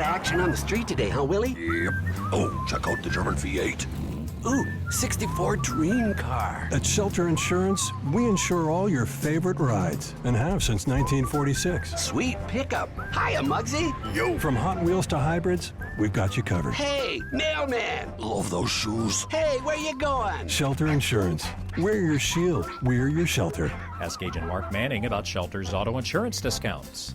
lot of action on the street today, huh, Willie? Yep. Oh, check out the German V8. Ooh, 64 dream car. At Shelter Insurance, we insure all your favorite rides and have since 1946. Sweet pickup. Hiya, Muggsy. Yo. From Hot Wheels to hybrids, we've got you covered. Hey, mailman. Love those shoes. Hey, where you going? Shelter Insurance. We're your shield. We're your shelter. Ask Agent Mark Manning about Shelter's auto insurance discounts.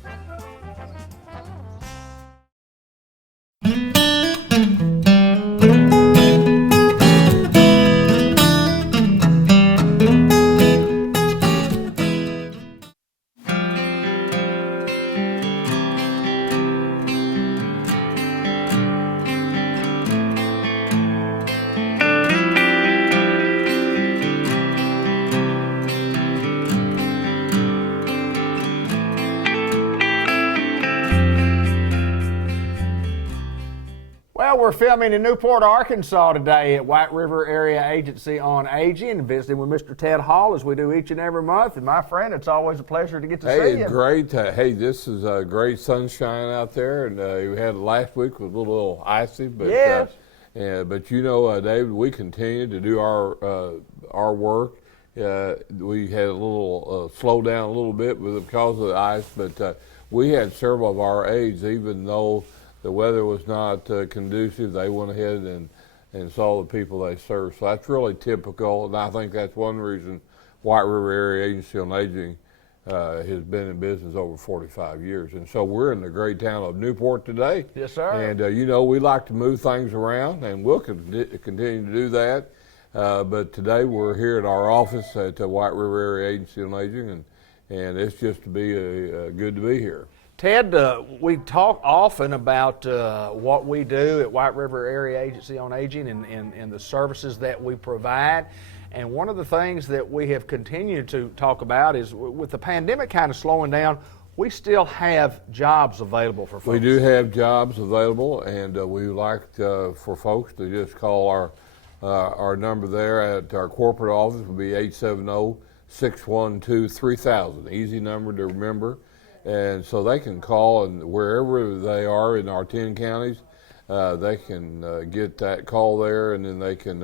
Well, we're filming in Newport, Arkansas today at White River Area Agency on Aging and visiting with Mr. Ted Hall as we do each and every month. And my friend, it's always a pleasure to get to see you. Great. Hey, this is great sunshine out there, and we had last week was a little icy, but yes. But you know, David, we continue to do our work. We had a little slow down a little bit because of the ice, but we had several of our aides, even though the weather was not conducive, they went ahead and saw the people they serve. So that's really typical, and I think that's one reason White River Area Agency on Aging has been in business over 45 years. And so we're in the great town of Newport today. Yes, sir. And you know, we like to move things around, and we'll continue to do that. But today we're here at our office at the White River Area Agency on Aging, and it's just to be good to be here. Ted, we talk often about what we do at White River Area Agency on Aging and the services that we provide. And one of the things that we have continued to talk about is with the pandemic kind of slowing down, we still have jobs available for folks. We do have jobs available, and we would like for folks to just call our number there at our corporate office. Will be 870-612-3000. Easy number to remember. And so they can call, and wherever they are in our 10 counties, they can get that call there, and then they can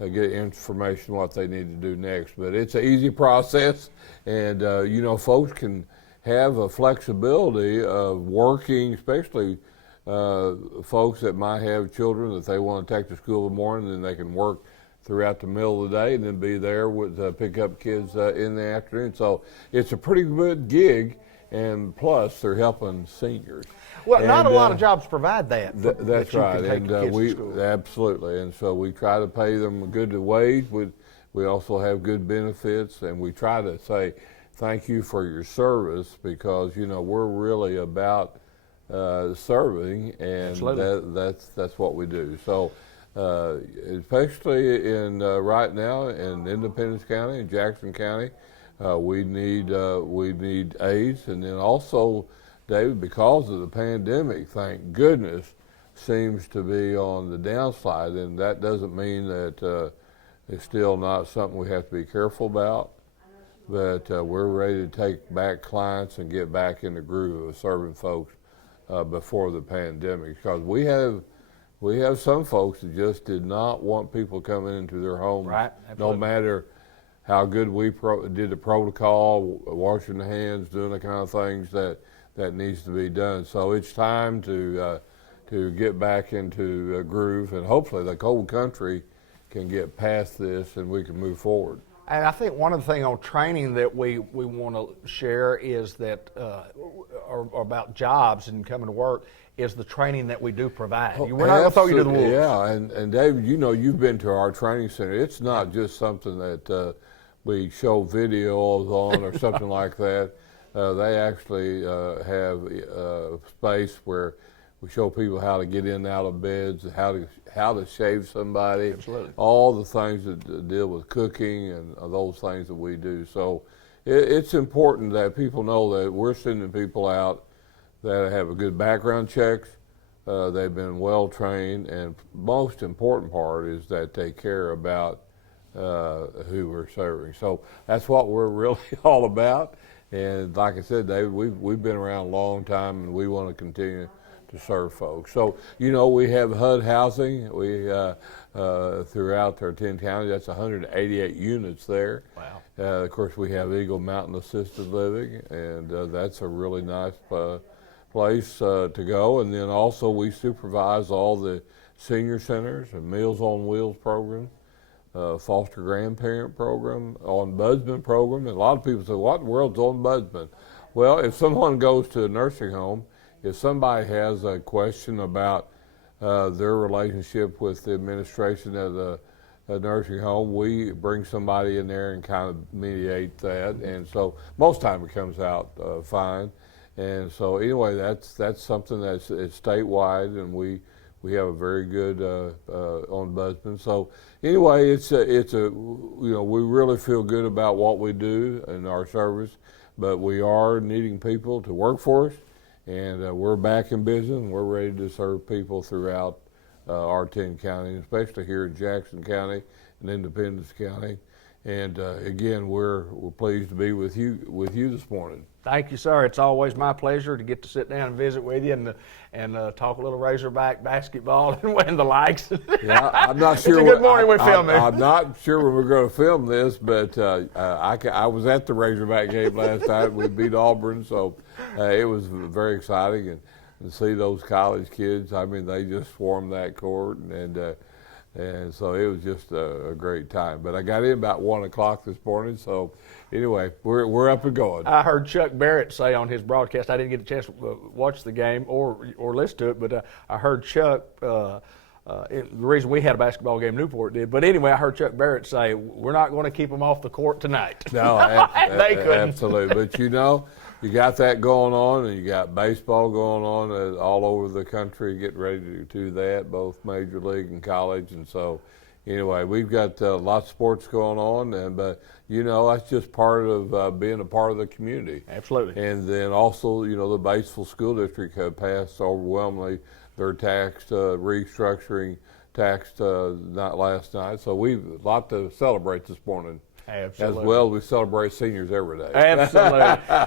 get information what they need to do next. But it's an easy process, and you know, folks can have a flexibility of working, especially folks that might have children that they want to take to school in the morning, and they can work throughout the middle of the day and then be there with pick up kids in the afternoon. So it's a pretty good gig. And plus, they're helping seniors. Well, not a lot of jobs provide that. That's right, and we absolutely. And so we try to pay them a good wage. We also have good benefits, and we try to say thank you for your service, because you know we're really about serving, and that's what we do. So especially in right now in Independence County and Jackson County. We need aides, and then also, David, because of the pandemic, thank goodness, seems to be on the downslide, and that doesn't mean that it's still not something we have to be careful about, but we're ready to take back clients and get back in the groove of serving folks before the pandemic, because we have some folks that just did not want people coming into their homes, right, no matter how good we did the protocol, washing the hands, doing the kind of things that needs to be done. So it's time to get back into a groove, and hopefully the cold country can get past this and we can move forward. And I think one of the things on training that we want to share is that, or about jobs and coming to work, is the training that we do provide. We're not going to throw you to the wolves. Yeah, and David, you know, you've been to our training center. It's not just something that we show videos on or something like that. They actually have a space where we show people how to get in and out of beds, how to shave somebody, absolutely, all the things that deal with cooking and those things that we do. So it's important that people know that we're sending people out that have a good background checks. They've been well trained, and most important part is that they care about who we're serving. So that's what we're really all about. And like I said, David, we've been around a long time, and we want to continue to serve folks. So, you know, we have HUD housing. We throughout our 10 counties, that's 188 units there. Wow. Of course, we have Eagle Mountain Assisted Living, and that's a really nice place to go. And then also we supervise all the senior centers and Meals on Wheels program, foster grandparent program, ombudsman program. And a lot of people say, what in the world's ombudsman? Well, if someone goes to a nursing home, if somebody has a question about their relationship with the administration of a nursing home, we bring somebody in there and kind of mediate that. And so most time it comes out fine. And so anyway, that's something it's statewide, and we have a very good ombudsman. So anyway, it's a you know, we really feel good about what we do in our service, but we are needing people to work for us, and we're back in business, and we're ready to serve people throughout our 10 counties, especially here in Jackson County and Independence County. And again, we're pleased to be with you this morning. Thank you, sir. It's always my pleasure to get to sit down and visit with you and talk a little Razorback basketball and the likes. Yeah, I'm not sure. It's a good morning we're filming. I'm not sure when we're going to film this, but I was at the Razorback game last night. We beat Auburn, so it was very exciting. And to see those college kids, I mean, they just swarmed that court, and so it was just a great time. But I got in about 1 o'clock this morning, so anyway, we're up and going. I heard Chuck Barrett say on his broadcast, I didn't get a chance to watch the game or listen to it, but I heard Chuck, the reason we had a basketball game, Newport did, but anyway, I heard Chuck Barrett say, we're not going to keep them off the court tonight. No, they couldn't. Absolutely. But you know, you got that going on, and you got baseball going on all over the country, getting ready to do that, both major league and college. And so anyway, we've got lots of sports going on, but you know, that's just part of being a part of the community. Absolutely. And then also, you know, the Batesville School District have passed overwhelmingly their tax restructuring tax not last night. So we've a lot to celebrate this morning. Absolutely. As well, we celebrate seniors every day. Absolutely.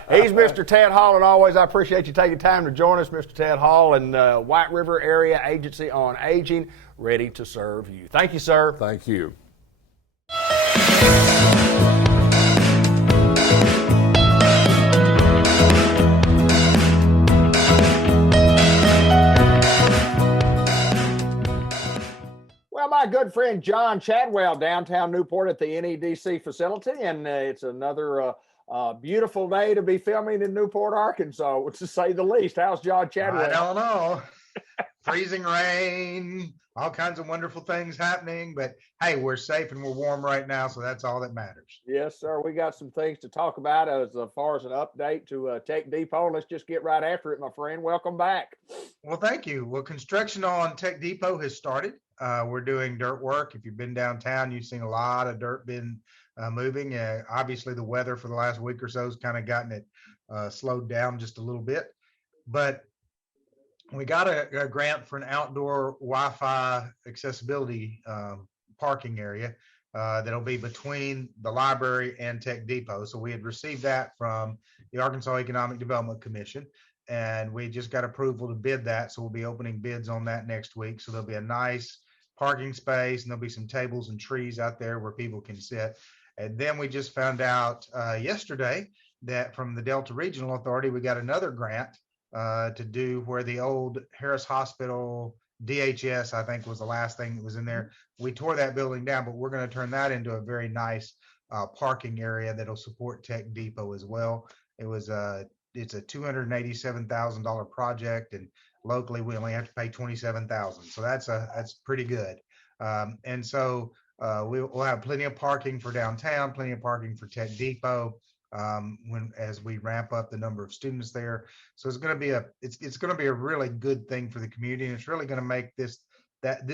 He's Mr. Ted Hall, and always I appreciate you taking time to join us, Mr. Ted Hall, and White River Area Agency on Aging, ready to serve you. Thank you, sir. Thank you. Well, my good friend John Chadwell, downtown Newport at the NEDC facility, and it's another beautiful day to be filming in Newport, Arkansas, to say the least. How's John Chadwell? I don't know. Freezing rain, all kinds of wonderful things happening, but hey, we're safe and we're warm right now, so that's all that matters. Yes, sir. We got some things to talk about as far as an update to Tech Depot. Let's just get right after it, my friend. Welcome back. Well, thank you. Well, construction on Tech Depot has started. We're doing dirt work. If you've been downtown, you've seen a lot of dirt been moving. Obviously, the weather for the last week or so has kind of gotten it slowed down just a little bit. But we got a grant for an outdoor Wi-Fi accessibility parking area that'll be between the library and Tech Depot. So we had received that from the Arkansas Economic Development Commission, and we just got approval to bid that. So we'll be opening bids on that next week. So there'll be a nice parking space, and there'll be some tables and trees out there where people can sit. And then we just found out yesterday that from the Delta Regional Authority, we got another grant to do where the old Harris Hospital DHS, I think, was the last thing that was in there. We tore that building down, but we're going to turn that into a very nice parking area that'll support Tech Depot as well. It's a $287,000 project, and locally we only have to pay $27,000, so that's pretty good. And so we'll have plenty of parking for downtown, plenty of parking for Tech Depot as we ramp up the number of students there. So it's going to be a really good thing for the community, and it's really going to make this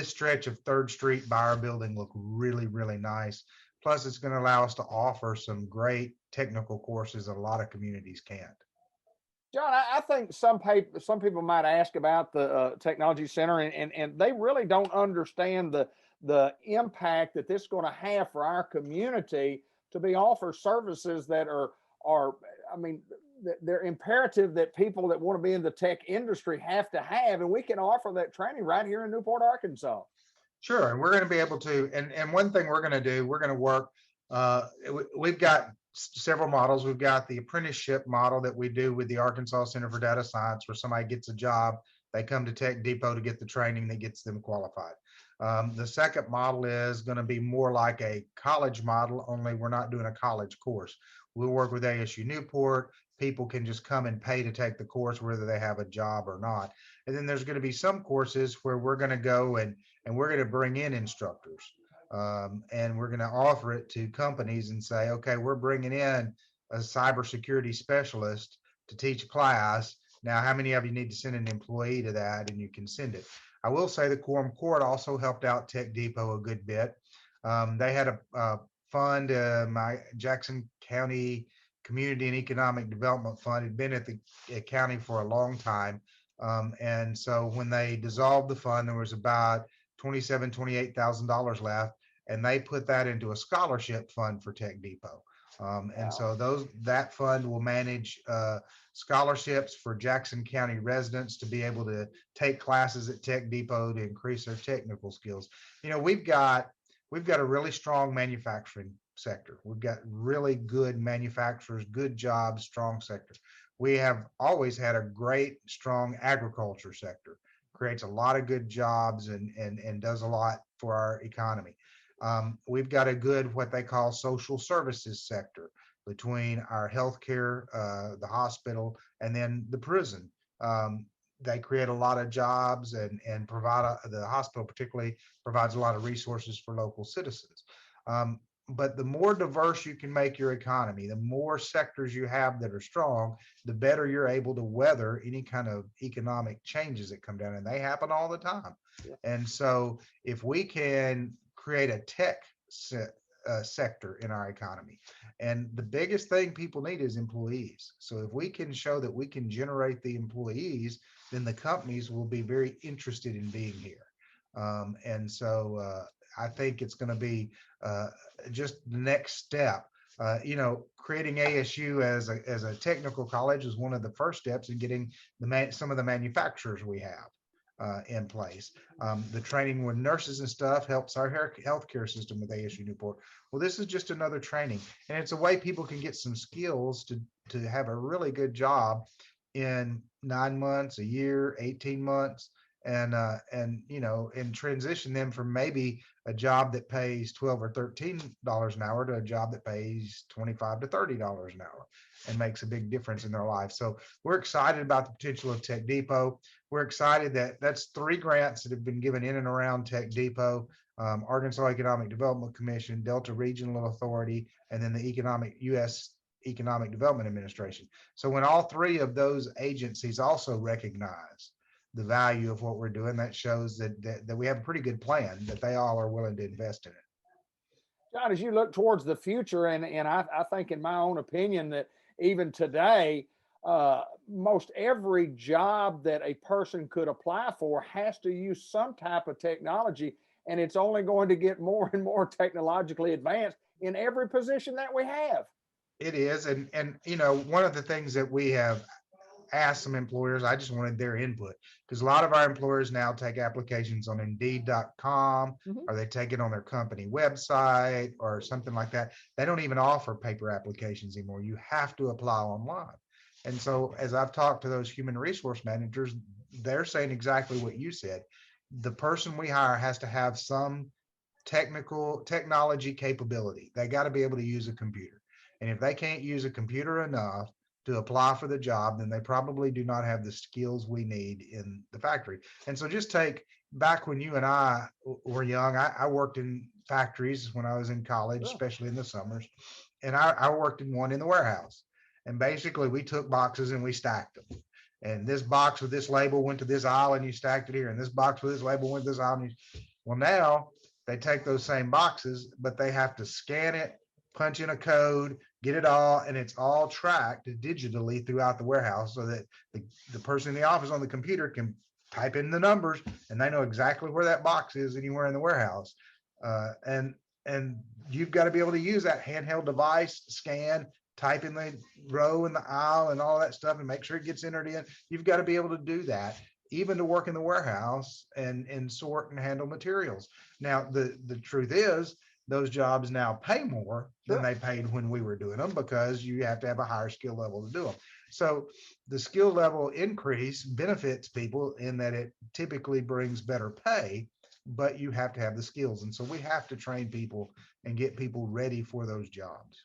stretch of 3rd Street by our building look really, really nice. Plus, it's going to allow us to offer some great technical courses that a lot of communities can't. John, I think some people might ask about the Technology Center, and they really don't understand the impact that this is going to have for our community to be offer services that are, I mean, they're imperative that people that want to be in the tech industry have to have, and we can offer that training right here in Newport, Arkansas. Sure, and we're going to be able to. And one thing we're going to do, we're going to work. We've got several models. We've got the apprenticeship model that we do with the Arkansas Center for Data Science, where somebody gets a job, they come to Tech Depot to get the training that gets them qualified. The second model is going to be more like a college model, only we're not doing a college course. We'll work with ASU Newport. People can just come and pay to take the course, whether they have a job or not. And then there's going to be some courses where we're going to go and we're going to bring in instructors. And we're going to offer it to companies and say, okay, we're bringing in a cybersecurity specialist to teach a class. Now, how many of you need to send an employee to that? And you can send it. I will say the Quorum Court also helped out Tech Depot a good bit. They had a fund, my Jackson County Community and Economic Development Fund had been at the county for a long time. And so when they dissolved the fund, there was about $28,000 left, and they put that into a scholarship fund for Tech Depot. And so that fund will manage scholarships for Jackson County residents to be able to take classes at Tech Depot to increase their technical skills. You know, we've got a really strong manufacturing sector. We've got really good manufacturers, good jobs, strong sector. We have always had a great, strong agriculture sector. Creates a lot of good jobs and does a lot for our economy. We've got a good, what they call social services sector between our healthcare, the hospital, and then the prison. They create a lot of jobs and provide, the hospital particularly provides a lot of resources for local citizens. But the more diverse you can make your economy, the more sectors you have that are strong, the better you're able to weather any kind of economic changes that come down, and they happen all the time. Yeah. And so if we can create a tech sector in our economy, and the biggest thing people need is employees. So if we can show that we can generate the employees, then the companies will be very interested in being here. And so I think it's going to be just the next step. Creating ASU as a technical college is one of the first steps in getting some of the manufacturers we have in place. The training with nurses and stuff helps our healthcare system with ASU Newport. Well, this is just another training, and it's a way people can get some skills to have a really good job in 9 months, a year, 18 months. And transition them from maybe a job that pays $12 or $13 an hour to a job that pays $25 to $30 an hour and makes a big difference in their life. So we're excited about the potential of Tech Depot. We're excited that that's 3 grants that have been given in and around Tech Depot: Arkansas Economic Development Commission, Delta Regional Authority, and then the U.S. Economic Development Administration. So when all 3 of those agencies also recognize the value of what we're doing, that shows that we have a pretty good plan, that they all are willing to invest in it. John, as you look towards the future, and I think, in my own opinion, that even today, most every job that a person could apply for has to use some type of technology, and it's only going to get more and more technologically advanced in every position that we have. It is, and one of the things that we have asked some employers, I just wanted their input, because a lot of our employers now take applications on Indeed.com, or they take it on their company website or something like that. They don't even offer paper applications anymore. You have to apply online. And so as I've talked to those human resource managers, they're saying exactly what you said. The person we hire has to have some technology capability. They got to be able to use a computer. And if they can't use a computer enough to apply for the job, then they probably do not have the skills we need in the factory. And so just take back when you and I were young, I worked in factories when I was in college, especially in the summers. And I worked in one in the warehouse. And basically we took boxes and we stacked them. And this box with this label went to this aisle and you stacked it here. And this box with this label went to this aisle. Well, now they take those same boxes, but they have to scan it, punch in a code, get it all, and it's all tracked digitally throughout the warehouse, so that the person in the office on the computer can type in the numbers and they know exactly where that box is anywhere in the warehouse. And you've got to be able to use that handheld device, scan, type in the row and the aisle and all that stuff and make sure it gets entered in. You've got to be able to do that, even to work in the warehouse and sort and handle materials. Now, the truth is, those jobs now pay more than they paid when we were doing them, because you have to have a higher skill level to do them. So the skill level increase benefits people in that it typically brings better pay, but you have to have the skills. And so we have to train people and get people ready for those jobs.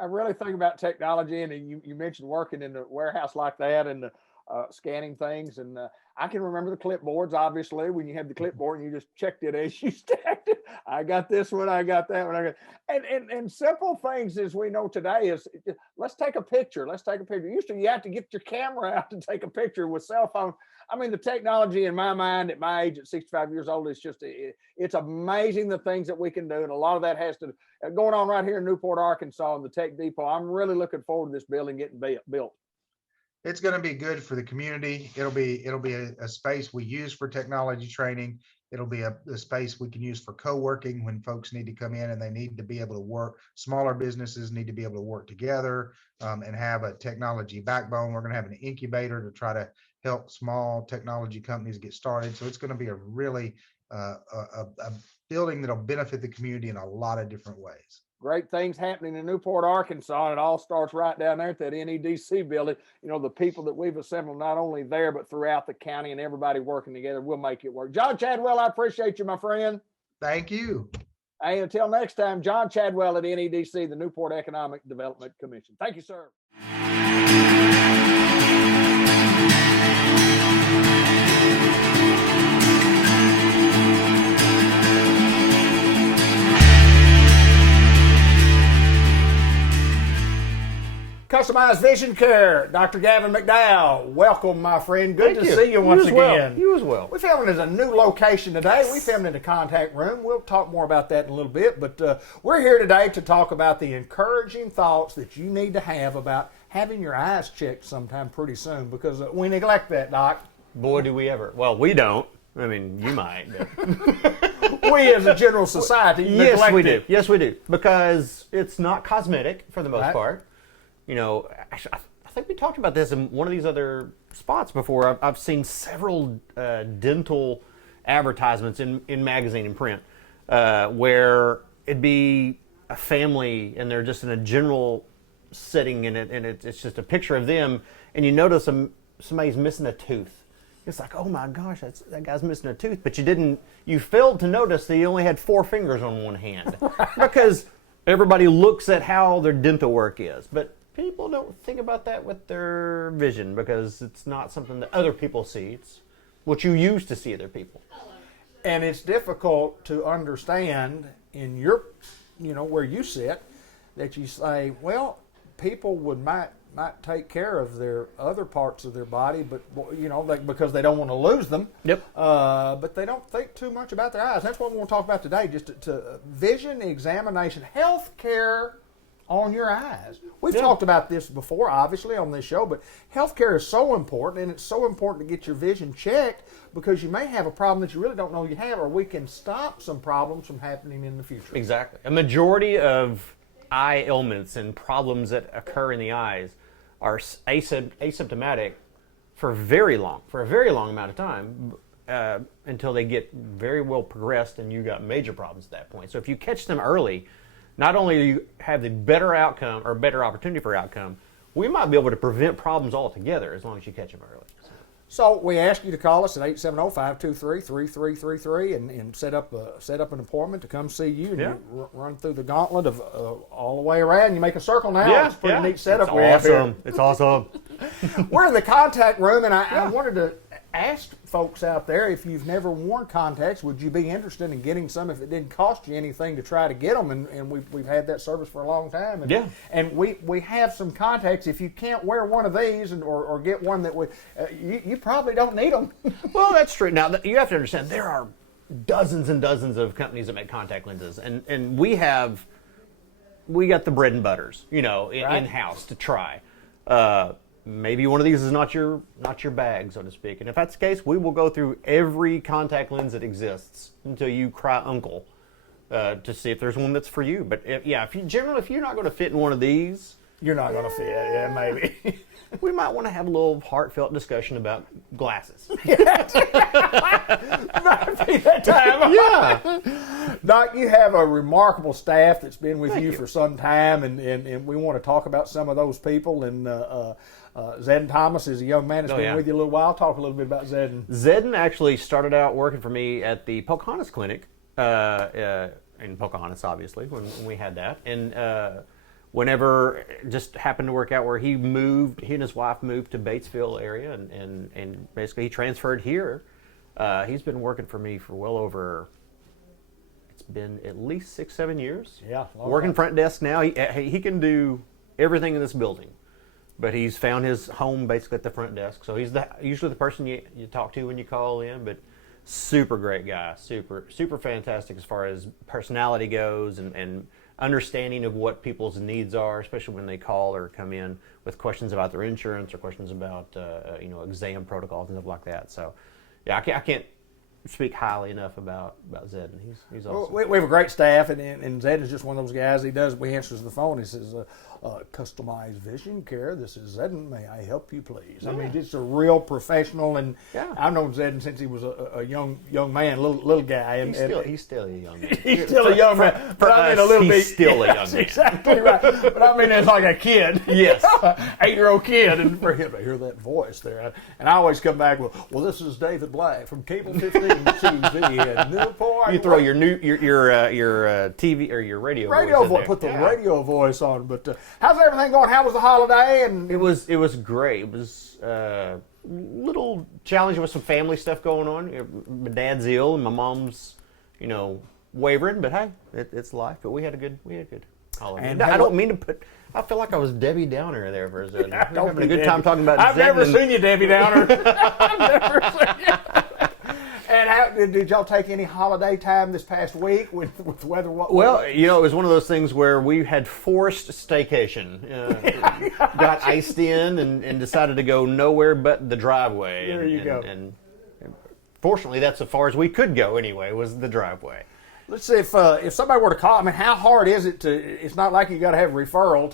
I really think about technology, and you mentioned working in the warehouse like that and scanning things. And I can remember the clipboards, obviously, when you had the clipboard and you just checked it as you stacked it. I got this one, I got that one, and simple things as we know today is, let's take a picture. Let's take a picture. Used to, you have to get your camera out to take a picture with cell phone. I mean, the technology in my mind at my age, at 65 years old, is just, it's amazing the things that we can do. And a lot of that has to, going on right here in Newport, Arkansas, in the Tech Depot. I'm really looking forward to this building getting built. It's going to be good for the community. It'll be a space we use for technology training. It'll be a space we can use for co-working when folks need to come in and they need to be able to work. Smaller businesses need to be able to work together and have a technology backbone. We're going to have an incubator to try to help small technology companies get started. So it's going to be a really a building that'll benefit the community in a lot of different ways. Great things happening in Newport, Arkansas, and it all starts right down there at that NEDC building. You know, the people that we've assembled not only there, but throughout the county, and everybody working together will make it work. John Chadwell, I appreciate you, my friend. Thank you. Hey, until next time, John Chadwell at NEDC, the Newport Economic Development Commission. Thank you, sir. Customized Vision Care, Dr. Gavin McDowell. Welcome, my friend. Good to see you once again. You as well. We filmed at a new location today. We filmed in the contact room. We'll talk more about that in a little bit, but we're here today to talk about the encouraging thoughts that you need to have about having your eyes checked sometime pretty soon, because we neglect that, Doc. Boy, do we ever. Well, we don't. I mean, you might. We as a general society Yes, we do. it. Yes, we do. Because it's not cosmetic for the most part. You know, actually, I think we talked about this in one of these other spots before. I've seen several dental advertisements in magazine and print where it'd be a family and they're just in a general setting and it's just a picture of them, and you notice somebody's missing a tooth. It's like, oh my gosh, that guy's missing a tooth, but you failed to notice that he only had 4 fingers on one hand because everybody looks at how their dental work is, but people don't think about that with their vision because it's not something that other people see. It's what you use to see other people. And it's difficult to understand in your, where you sit, that you say, well, people might take care of their other parts of their body, but because they don't want to lose them. Yep. But they don't think too much about their eyes. That's what we want to talk about today. Just to vision examination, health care on your eyes. We've talked about this before, obviously, on this show, but healthcare is so important, and it's so important to get your vision checked because you may have a problem that you really don't know you have, or we can stop some problems from happening in the future. Exactly. A majority of eye ailments and problems that occur in the eyes are asymptomatic for a very long amount of time until they get very well progressed and you got major problems at that point. So if you catch them early, not only do you have the better outcome or better opportunity for outcome, we might be able to prevent problems altogether as long as you catch them early. So we ask you to call us at 870-523-3333 and set up an appointment to come see you. And you run through the gauntlet of all the way around. You make a circle now. It's a pretty neat setup we have here. It's awesome. We're in the contact room, and I wanted to ask folks out there, if you've never worn contacts, would you be interested in getting some if it didn't cost you anything to try to get them? And we've had that service for a long time. And we have some contacts. If you can't wear one of these or get one that you probably don't need them. Well, that's true. Now, you have to understand, there are dozens and dozens of companies that make contact lenses. And we got the bread and butters, in-house to try. Maybe one of these is not your bag, so to speak. And if that's the case, we will go through every contact lens that exists until you cry uncle to see if there's one that's for you. But if you're not going to fit in one of these, You're not going to fit. Yeah, maybe. We might want to have a little heartfelt discussion about glasses. Might be that time. Yeah. Doc, you have a remarkable staff that's been with you for some time, and we want to talk about some of those people. And Zedden Thomas is a young man that's been with you a little while. Talk a little bit about Zedden. Zedden actually started out working for me at the Pocahontas Clinic, in Pocahontas, obviously, when we had that. And whenever it just happened to work out where he and his wife moved to Batesville area, and basically he transferred here. He's been working for me for well over, it's been at least 6-7 years. Yeah. Working front desk now. He can do everything in this building, but he's found his home basically at the front desk. So he's usually the person you talk to when you call in, but super great guy, super fantastic as far as personality goes, and understanding of what people's needs are, especially when they call or come in with questions about their insurance or questions about exam protocols and stuff like that. So, yeah, I can't speak highly enough about Zedden. He's awesome. We have a great staff, and Zedden is just one of those guys. He answers the phone. He says, "Customized vision care. This is Zedden. May I help you, please?" Yeah. I mean, just a real professional. And I've known Zedden since he was a young man, little guy. And he's still a young man. He's still a young man. But I mean, a little bit. He's still a young man. Exactly right. But I mean, it's like a kid. Yes, 8-year-old kid, and for him to hear that voice there, and I always come back with, "Well, this is David Black from Cable 15 TV at Newport." You throw your TV or your radio voice. Put the radio voice on. But how's everything going? How was the holiday? And it was great. It was little challenging with some family stuff going on. My dad's ill and my mom's, wavering. But hey, it's life. But we had a good holiday. And I don't mean to put. I feel like I was Debbie Downer there for a second. We're having a good time talking about. I've never seen you, Debbie Downer. I've never seen you. And did y'all take any holiday time this past week with the weather? Well, it was one of those things where we had forced staycation. Got iced in and decided to go nowhere but the driveway. There you go. And fortunately, that's as far as we could go anyway, was the driveway. Let's see if somebody were to call. I mean, how hard is it to? It's not like you got to have a referral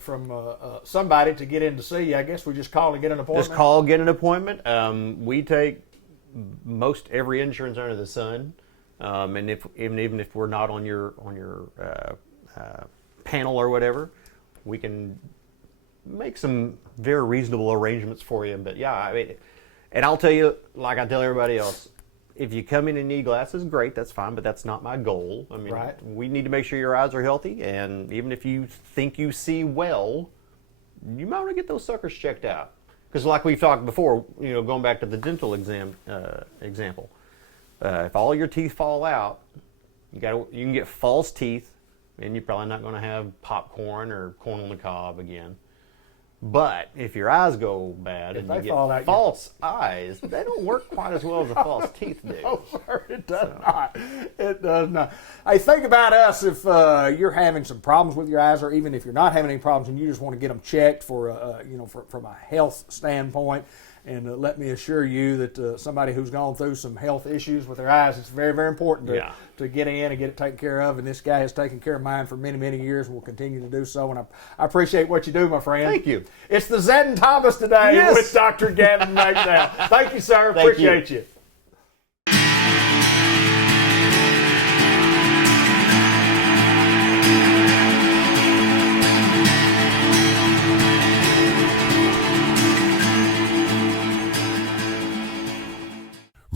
from somebody to get in to see you. I guess we just call and get an appointment. Just call, get an appointment. We take most every insurance under the sun, and even if we're not on your panel or whatever, we can make some very reasonable arrangements for you. But yeah, I mean, and I'll tell you, like I tell everybody else, if you come in and need glasses, great, that's fine, but that's not my goal. I mean, we need to make sure your eyes are healthy, and even if you think you see well, you might want to get those suckers checked out. Because like we've talked before, going back to the dental example, if all your teeth fall out, you can get false teeth, and you're probably not going to have popcorn or corn on the cob again. But if your eyes go bad and you get false eyes, they don't work quite as well as the false teeth do. No, sir, it does not. It does not. Hey, think about us if you're having some problems with your eyes, or even if you're not having any problems and you just want to get them checked for, from a health standpoint. And let me assure you that somebody who's gone through some health issues with their eyes, it's very, very important to get in and get it taken care of. And this guy has taken care of mine for many, many years and will continue to do so. And I appreciate what you do, my friend. Thank you. It's the Zedden Thomas today with Dr. Gavin McDowell. Thank you, sir. Appreciate you.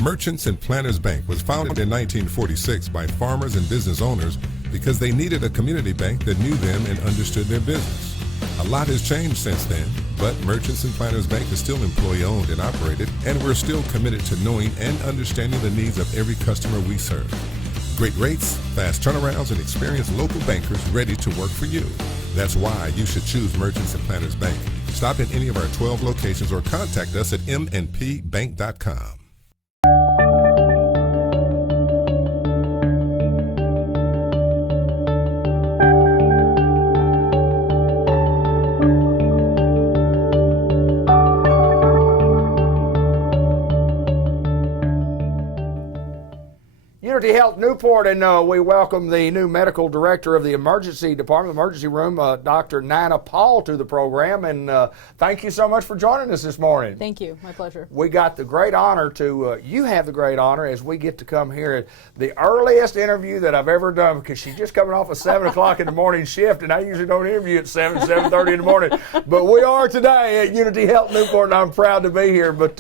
Merchants and Planners Bank was founded in 1946 by farmers and business owners because they needed a community bank that knew them and understood their business. A lot has changed since then, but Merchants and Planners Bank is still employee-owned and operated, and we're still committed to knowing and understanding the needs of every customer we serve. Great rates, fast turnarounds, and experienced local bankers ready to work for you. That's why you should choose Merchants and Planners Bank. Stop in any of our 12 locations or contact us at mnpbank.com. Unity Health Newport, and we welcome the new medical director of the emergency department, emergency room, Dr. Nina Paul, to the program. And thank you so much for joining us this morning. Thank you. My pleasure. We got the great honor to, you have the great honor as we get to come here at the earliest interview that I've ever done, because she's just coming off a 7 o'clock in the morning shift, and I usually don't interview at 7:30 in the morning. But we are today at Unity Health Newport, and I'm proud to be here. But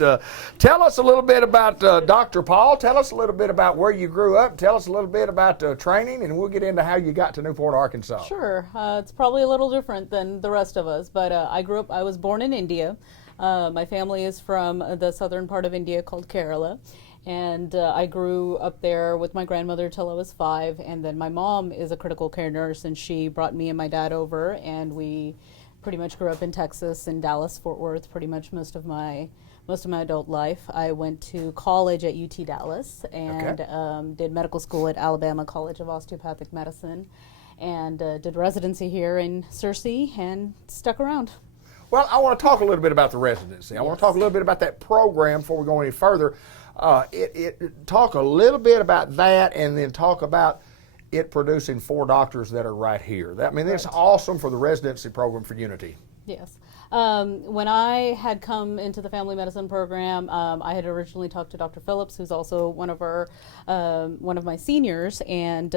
tell us a little bit about Dr. Paul. Tell us a little bit about where you grew up. Tell us a little bit about training, and we'll get into how you got to Newport, Arkansas. Sure. It's probably a little different than the rest of us, but I was born in India. My family is from the southern part of India called Kerala. And I grew up there with my grandmother till I was 5. And then my mom is a critical care nurse, and she brought me and my dad over. And we pretty much grew up in Texas, in Dallas, Fort Worth, pretty much most of my adult life. I went to college at UT Dallas and did medical school at Alabama College of Osteopathic Medicine, and did residency here in Searcy and stuck around. Well, I want to talk a little bit about the residency. I want to talk a little bit about that program before we go any further. Talk a little bit about that, and then talk about it producing 4 doctors that are right here. It's awesome for the residency program for Unity. Yes. When I had come into the family medicine program, I had originally talked to Dr. Phillips, who's also one of my seniors, and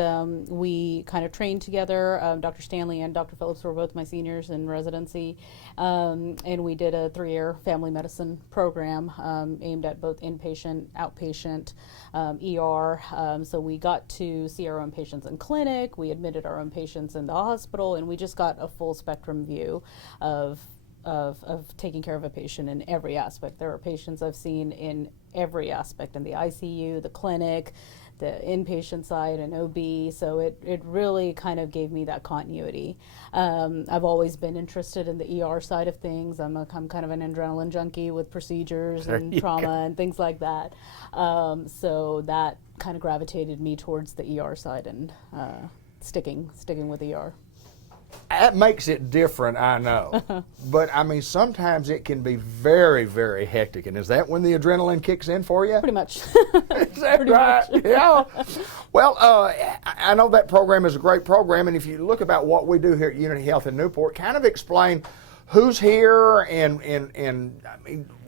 we kind of trained together. Dr. Stanley and Dr. Phillips were both my seniors in residency, and we did a 3-year family medicine program aimed at both inpatient, outpatient, ER. So we got to see our own patients in clinic, we admitted our own patients in the hospital, and we just got a full spectrum view of taking care of a patient in every aspect. There are patients I've seen in every aspect, in the ICU, the clinic, the inpatient side, and OB, so it really kind of gave me that continuity. I've always been interested in the ER side of things. I'm kind of an adrenaline junkie with procedures and trauma and things like that. So that kind of gravitated me towards the ER side and sticking with ER. That makes it different, I know. But, sometimes it can be very, very hectic. And is that when the adrenaline kicks in for you? Pretty much. Is that right? Yeah. Well, I know that program is a great program. And if you look about what we do here at Unity Health in Newport, kind of explain who's here. And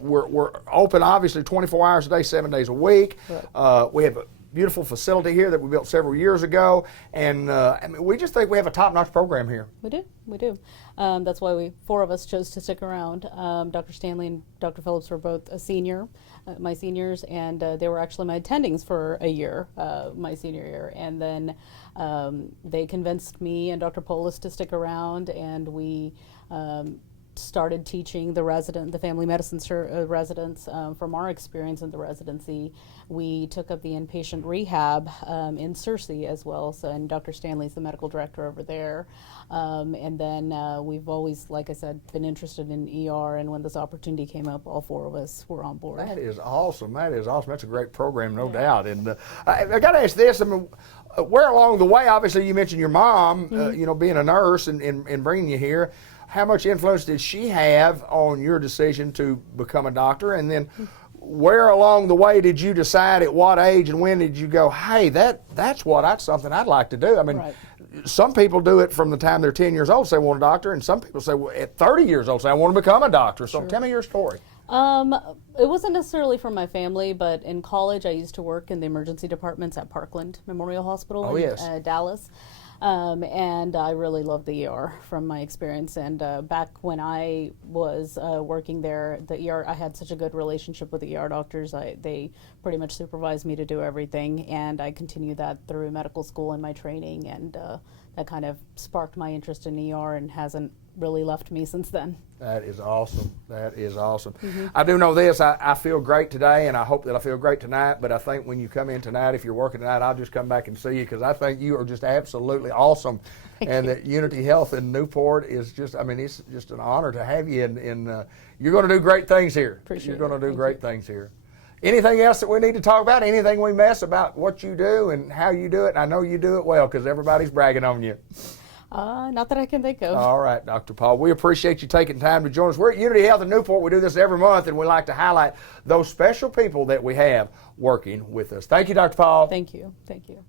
we're open, obviously, 24 hours a day, 7 days a week. Right. We have a beautiful facility here that we built several years ago, and we just think we have a top-notch program here. We do. That's why 4 of us chose to stick around. Dr. Stanley and Dr. Phillips were both my seniors, and they were actually my attendings for a year, my senior year, and then they convinced me and Dr. Polis to stick around, and we started teaching the family medicine residents. From our experience in the residency, we took up the inpatient rehab in Searcy as well. So, and Dr. Stanley's the medical director over there. And then we've always, like I said, been interested in ER. And when this opportunity came up, all 4 of us were on board. That is awesome. That's a great program, no doubt. And I got to ask this. Where along the way, obviously, you mentioned your mom, being a nurse and bringing you here. How much influence did she have on your decision to become a doctor? And then where along the way did you decide, at what age and when did you go, hey, that's something I'd like to do? Right. Some people do it from the time they're 10 years old, say they want a doctor, and some people say, well, at 30 years old, say I want to become a doctor. So tell me your story. It wasn't necessarily from my family, but in college I used to work in the emergency departments at Parkland Memorial Hospital in Dallas. And I really loved the ER from my experience. And back when I was working there, the ER, I had such a good relationship with the ER doctors. They pretty much supervised me to do everything, and I continued that through medical school and my training, and that kind of sparked my interest in ER and hasn't really left me since then. That is awesome. Mm-hmm. I do know this. I feel great today, and I hope that I feel great tonight. But I think when you come in tonight, if you're working tonight, I'll just come back and see you, because I think you are just absolutely awesome. And that Unity Health in Newport is just, it's just an honor to have you. And you're going to do great things here. You're going to do great things here. Anything else that we need to talk about? Anything we miss about what you do and how you do it? And I know you do it well, because everybody's bragging on you. Not that I can think of. All right, Dr. Paul. We appreciate you taking time to join us. We're at Unity Health in Newport. We do this every month, and we like to highlight those special people that we have working with us. Thank you, Dr. Paul. Thank you. Thank you.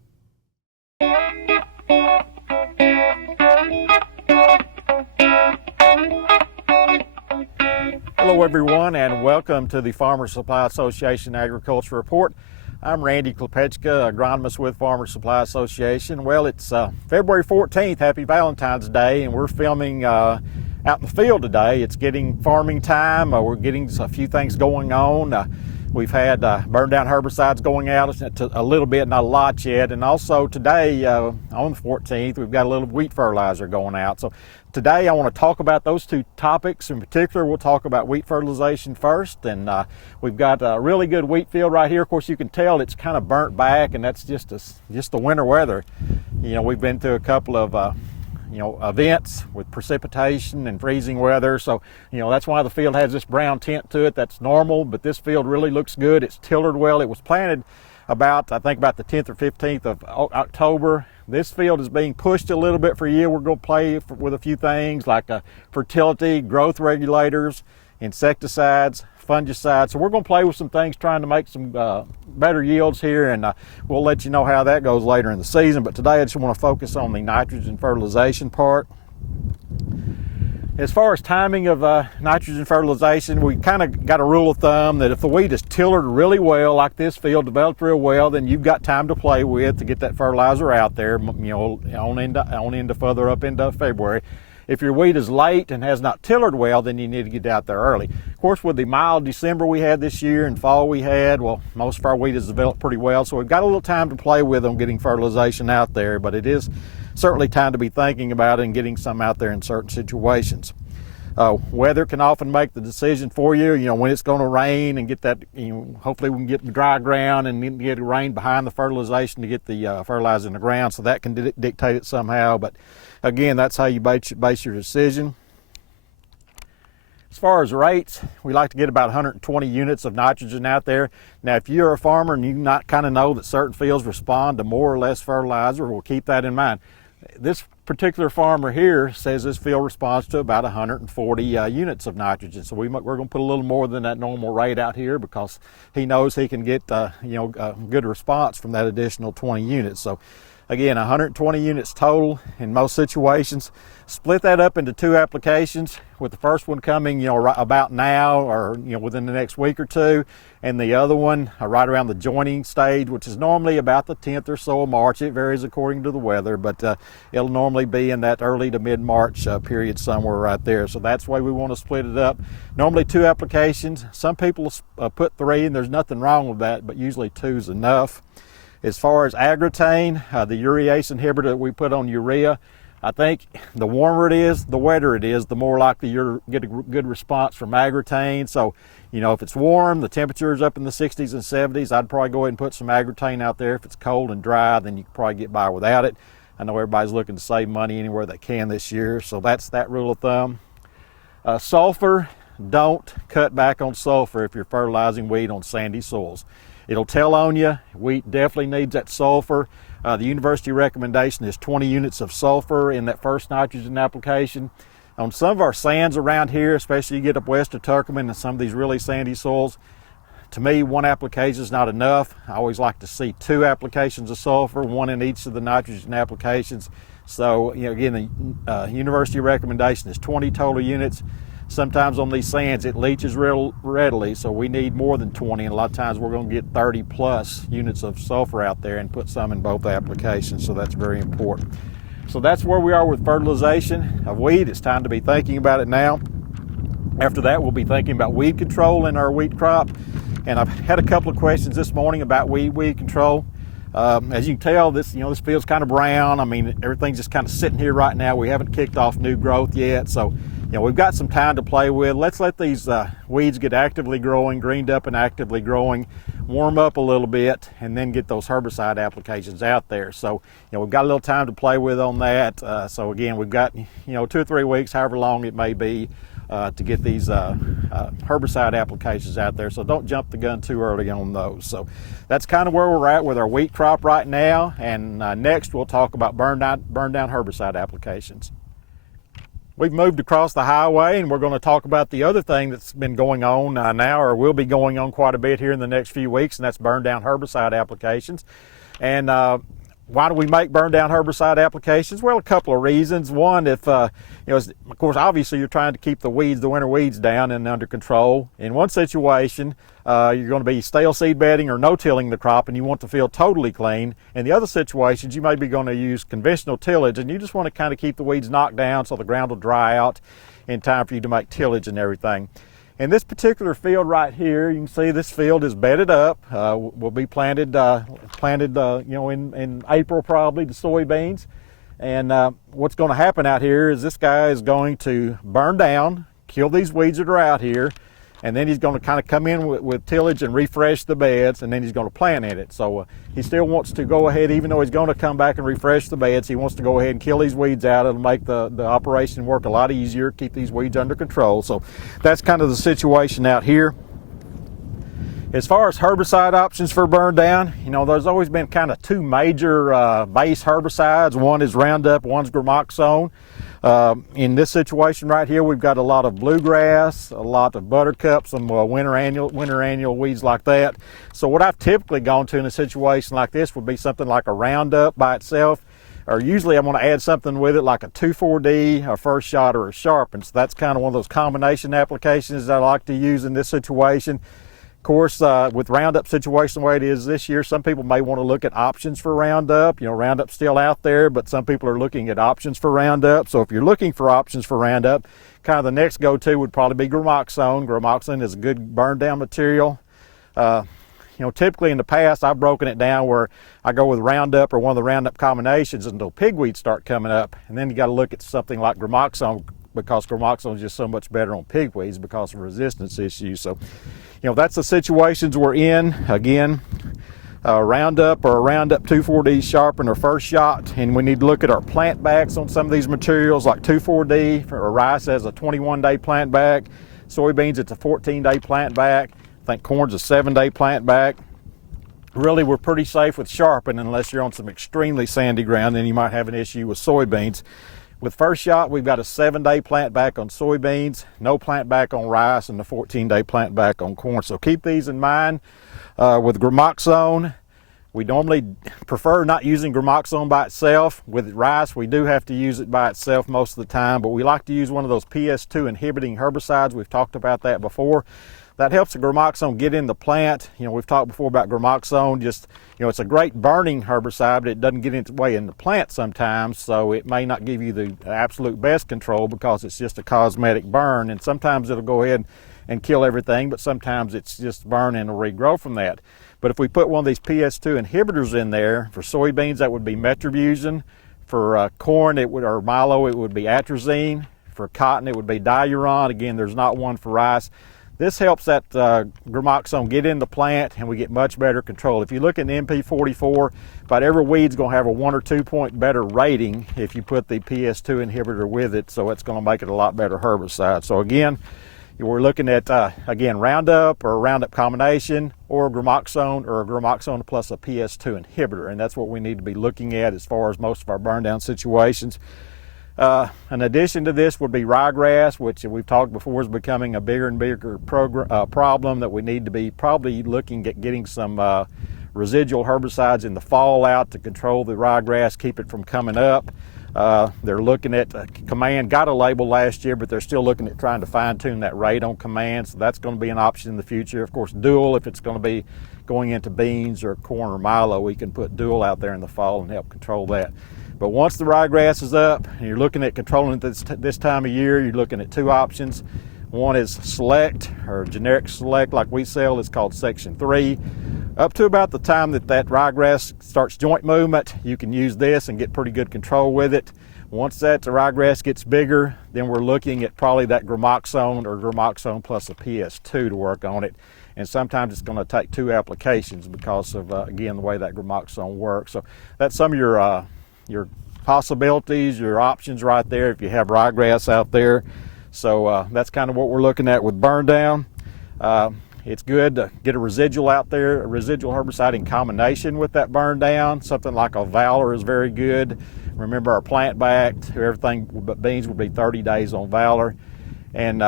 Hello everyone, and welcome to the Farmer Supply Association Agriculture Report. I'm Randy Klepechka, agronomist with Farmer Supply Association. Well, it's February 14th, happy Valentine's Day, and we're filming out in the field today. It's getting farming time. We're getting a few things going on. We've had burn down herbicides going out a little bit, not a lot yet. And also today, on the 14th, we've got a little wheat fertilizer going out. So today I want to talk about those two topics. In particular, we'll talk about wheat fertilization first. And we've got a really good wheat field right here. Of course, you can tell it's kind of burnt back, and that's just the winter weather. You know, we've been through a couple of events with precipitation and freezing weather. So, that's why the field has this brown tint to it. That's normal, but this field really looks good. It's tillered well. It was planted about the 10th or 15th of October. This field is being pushed a little bit for a year. We're going to play with a few things like fertility, growth regulators, insecticides, fungicides. So we're going to play with some things trying to make some better yields here, and we'll let you know how that goes later in the season. But today I just want to focus on the nitrogen fertilization part. As far as timing of nitrogen fertilization, we kind of got a rule of thumb that if the wheat is tillered really well, like this field developed real well, then you've got time to play with to get that fertilizer out there, on into further up into February. If your wheat is late and has not tillered well, then you need to get out there early. Of course, with the mild December we had this year and fall we had, well, most of our wheat has developed pretty well, so we've got a little time to play with on getting fertilization out there, but it is certainly time to be thinking about it and getting some out there in certain situations. Weather can often make the decision for you, when it's going to rain and get that, hopefully we can get the dry ground and get the rain behind the fertilization to get the fertilizer in the ground, so that can dictate it somehow. But again, that's how you base your decision. As far as rates, we like to get about 120 units of nitrogen out there. Now, if you're a farmer and you not kind of know that certain fields respond to more or less fertilizer, we'll keep that in mind. This particular farmer here says this field responds to about 140 units of nitrogen. So we're going to put a little more than that normal rate out here because he knows he can get a good response from that additional 20 units. So again, 120 units total in most situations. Split that up into two applications, with the first one coming, right about now or, within the next week or two, and the other one right around the joining stage, which is normally about the 10th or so of March. It varies according to the weather, but it'll normally be in that early to mid-March period somewhere right there. So that's the way we want to split it up. Normally two applications. Some people put three, and there's nothing wrong with that, but usually two is enough. As far as agrotane, the urease inhibitor that we put on urea, I think the warmer it is, the wetter it is, the more likely you'll get a good response from agrotane. So, if it's warm, the temperature is up in the 60s and 70s, I'd probably go ahead and put some agrotane out there. If it's cold and dry, then you can probably get by without it. I know everybody's looking to save money anywhere they can this year, so that's that rule of thumb. Sulfur, don't cut back on sulfur if you're fertilizing wheat on sandy soils. It'll tell on you. Wheat definitely needs that sulfur. The university recommendation is 20 units of sulfur in that first nitrogen application. On some of our sands around here, especially you get up west of Turkmen and some of these really sandy soils, to me, one application is not enough. I always like to see two applications of sulfur, one in each of the nitrogen applications. So, again, the university recommendation is 20 total units. Sometimes on these sands it leaches real readily, so we need more than 20, and a lot of times we're going to get 30 plus units of sulfur out there and put some in both applications, so that's very important. So that's where we are with fertilization of wheat. It's time to be thinking about it now. After that, we'll be thinking about weed control in our wheat crop, and I've had a couple of questions this morning about weed control. As you can tell, this field's kind of brown. I mean, everything's just kind of sitting here right now. We haven't kicked off new growth yet, so we've got some time to play with. Let's let these weeds get actively growing, greened up and actively growing, warm up a little bit, and then get those herbicide applications out there. So, we've got a little time to play with on that. So again, we've got, 2 or 3 weeks, however long it may be, to get these herbicide applications out there. So don't jump the gun too early on those. So that's kind of where we're at with our wheat crop right now. And next we'll talk about burn down herbicide applications. We've moved across the highway, and we're going to talk about the other thing that's been going on now, or will be going on quite a bit here in the next few weeks, and that's burn down herbicide applications. And why do we make burn down herbicide applications? Well, a couple of reasons. One, if of course, obviously you're trying to keep the winter weeds down and under control. In one situation, you're going to be stale seed bedding or no-tilling the crop, and you want the field totally clean. In the other situations, you may be going to use conventional tillage, and you just want to kind of keep the weeds knocked down so the ground will dry out in time for you to make tillage and everything. In this particular field right here, you can see this field is bedded up. Will be planted, in April probably, the soybeans. And what's going to happen out here is this guy is going to burn down, kill these weeds that are out here, and then he's going to kind of come in with tillage and refresh the beds, and then he's going to plant in it. So he still wants to go ahead, even though he's going to come back and refresh the beds, he wants to go ahead and kill these weeds out. It'll make the operation work a lot easier, keep these weeds under control. So that's kind of the situation out here. As far as herbicide options for burn down, there's always been kind of two major base herbicides. One is Roundup, one's Gramoxone. In this situation right here, we've got a lot of bluegrass, a lot of buttercup, some winter annual weeds like that. So what I've typically gone to in a situation like this would be something like a Roundup by itself, or usually I'm going to add something with it like a 2,4-D, a First Shot, or a Sharpen. So that's kind of one of those combination applications that I like to use in this situation. Of course, with Roundup situation the way it is this year, some people may want to look at options for Roundup. Roundup's still out there, but some people are looking at options for Roundup. So if you're looking for options for Roundup, kind of the next go-to would probably be Gramoxone. Gramoxone is a good burn down material. Typically in the past, I've broken it down where I go with Roundup or one of the Roundup combinations until pigweeds start coming up. And then you got to look at something like Gramoxone, because Gramoxone is just so much better on pigweeds because of resistance issues. So, that's the situations we're in. Again, Roundup or a Roundup 2,4-D Sharpen or First Shot, and we need to look at our plant backs on some of these materials, like 2,4-D or rice has a 21-day plant back. Soybeans, it's a 14-day plant back. I think corn's a 7-day plant back. Really, we're pretty safe with Sharpen unless you're on some extremely sandy ground, then you might have an issue with soybeans. With First Shot, we've got a 7-day plant back on soybeans, no plant back on rice, and a 14-day plant back on corn. So keep these in mind. With Gramoxone, we normally prefer not using Gramoxone by itself. With rice, we do have to use it by itself most of the time, but we like to use one of those PS2 inhibiting herbicides. We've talked about that before. That helps the Gramoxone get in the plant. We've talked before about Gramoxone. It's a great burning herbicide, but it doesn't get its way in the plant sometimes, so it may not give you the absolute best control because it's just a cosmetic burn. And sometimes it'll go ahead and kill everything, but sometimes it's just burn and it'll regrow from that. But if we put one of these PS2 inhibitors in there, for soybeans that would be metribuzin, for corn or milo it would be atrazine, for cotton it would be diuron. Again, there's not one for rice. This helps that Gramoxone get in the plant, and we get much better control. If you look at the MP44, about every weed's going to have a 1 or 2 point better rating if you put the PS2 inhibitor with it, so it's going to make it a lot better herbicide. So again, we're looking at, Roundup or a Roundup combination, or a Gramoxone or a Gramoxone plus a PS2 inhibitor, and that's what we need to be looking at as far as most of our burn down situations. In addition to this would be ryegrass, which we've talked before is becoming a bigger and bigger problem that we need to be probably looking at getting some residual herbicides in the fall out to control the ryegrass, keep it from coming up. They're looking at Command got a label last year, but they're still looking at trying to fine-tune that rate on Command, so that's going to be an option in the future. Of course, Dual, if it's going to be going into beans or corn or milo, we can put Dual out there in the fall and help control that. But once the ryegrass is up and you're looking at controlling it this time of year, you're looking at two options. One is Select, or generic Select like we sell. It's called Section 3. Up to about the time that ryegrass starts joint movement, you can use this and get pretty good control with it. Once the ryegrass gets bigger, then we're looking at probably that Gramoxone or Gramoxone plus a PS2 to work on it. And sometimes it's going to take 2 applications because of, again, the way that Gramoxone works. So that's some of your possibilities, your options right there if you have ryegrass out there. So that's kind of what we're looking at with burn down. It's good to get a residual out there, a residual herbicide in combination with that burn down. Something like a Valor is very good. Remember our plant backed, everything but beans would be 30 days on Valor. And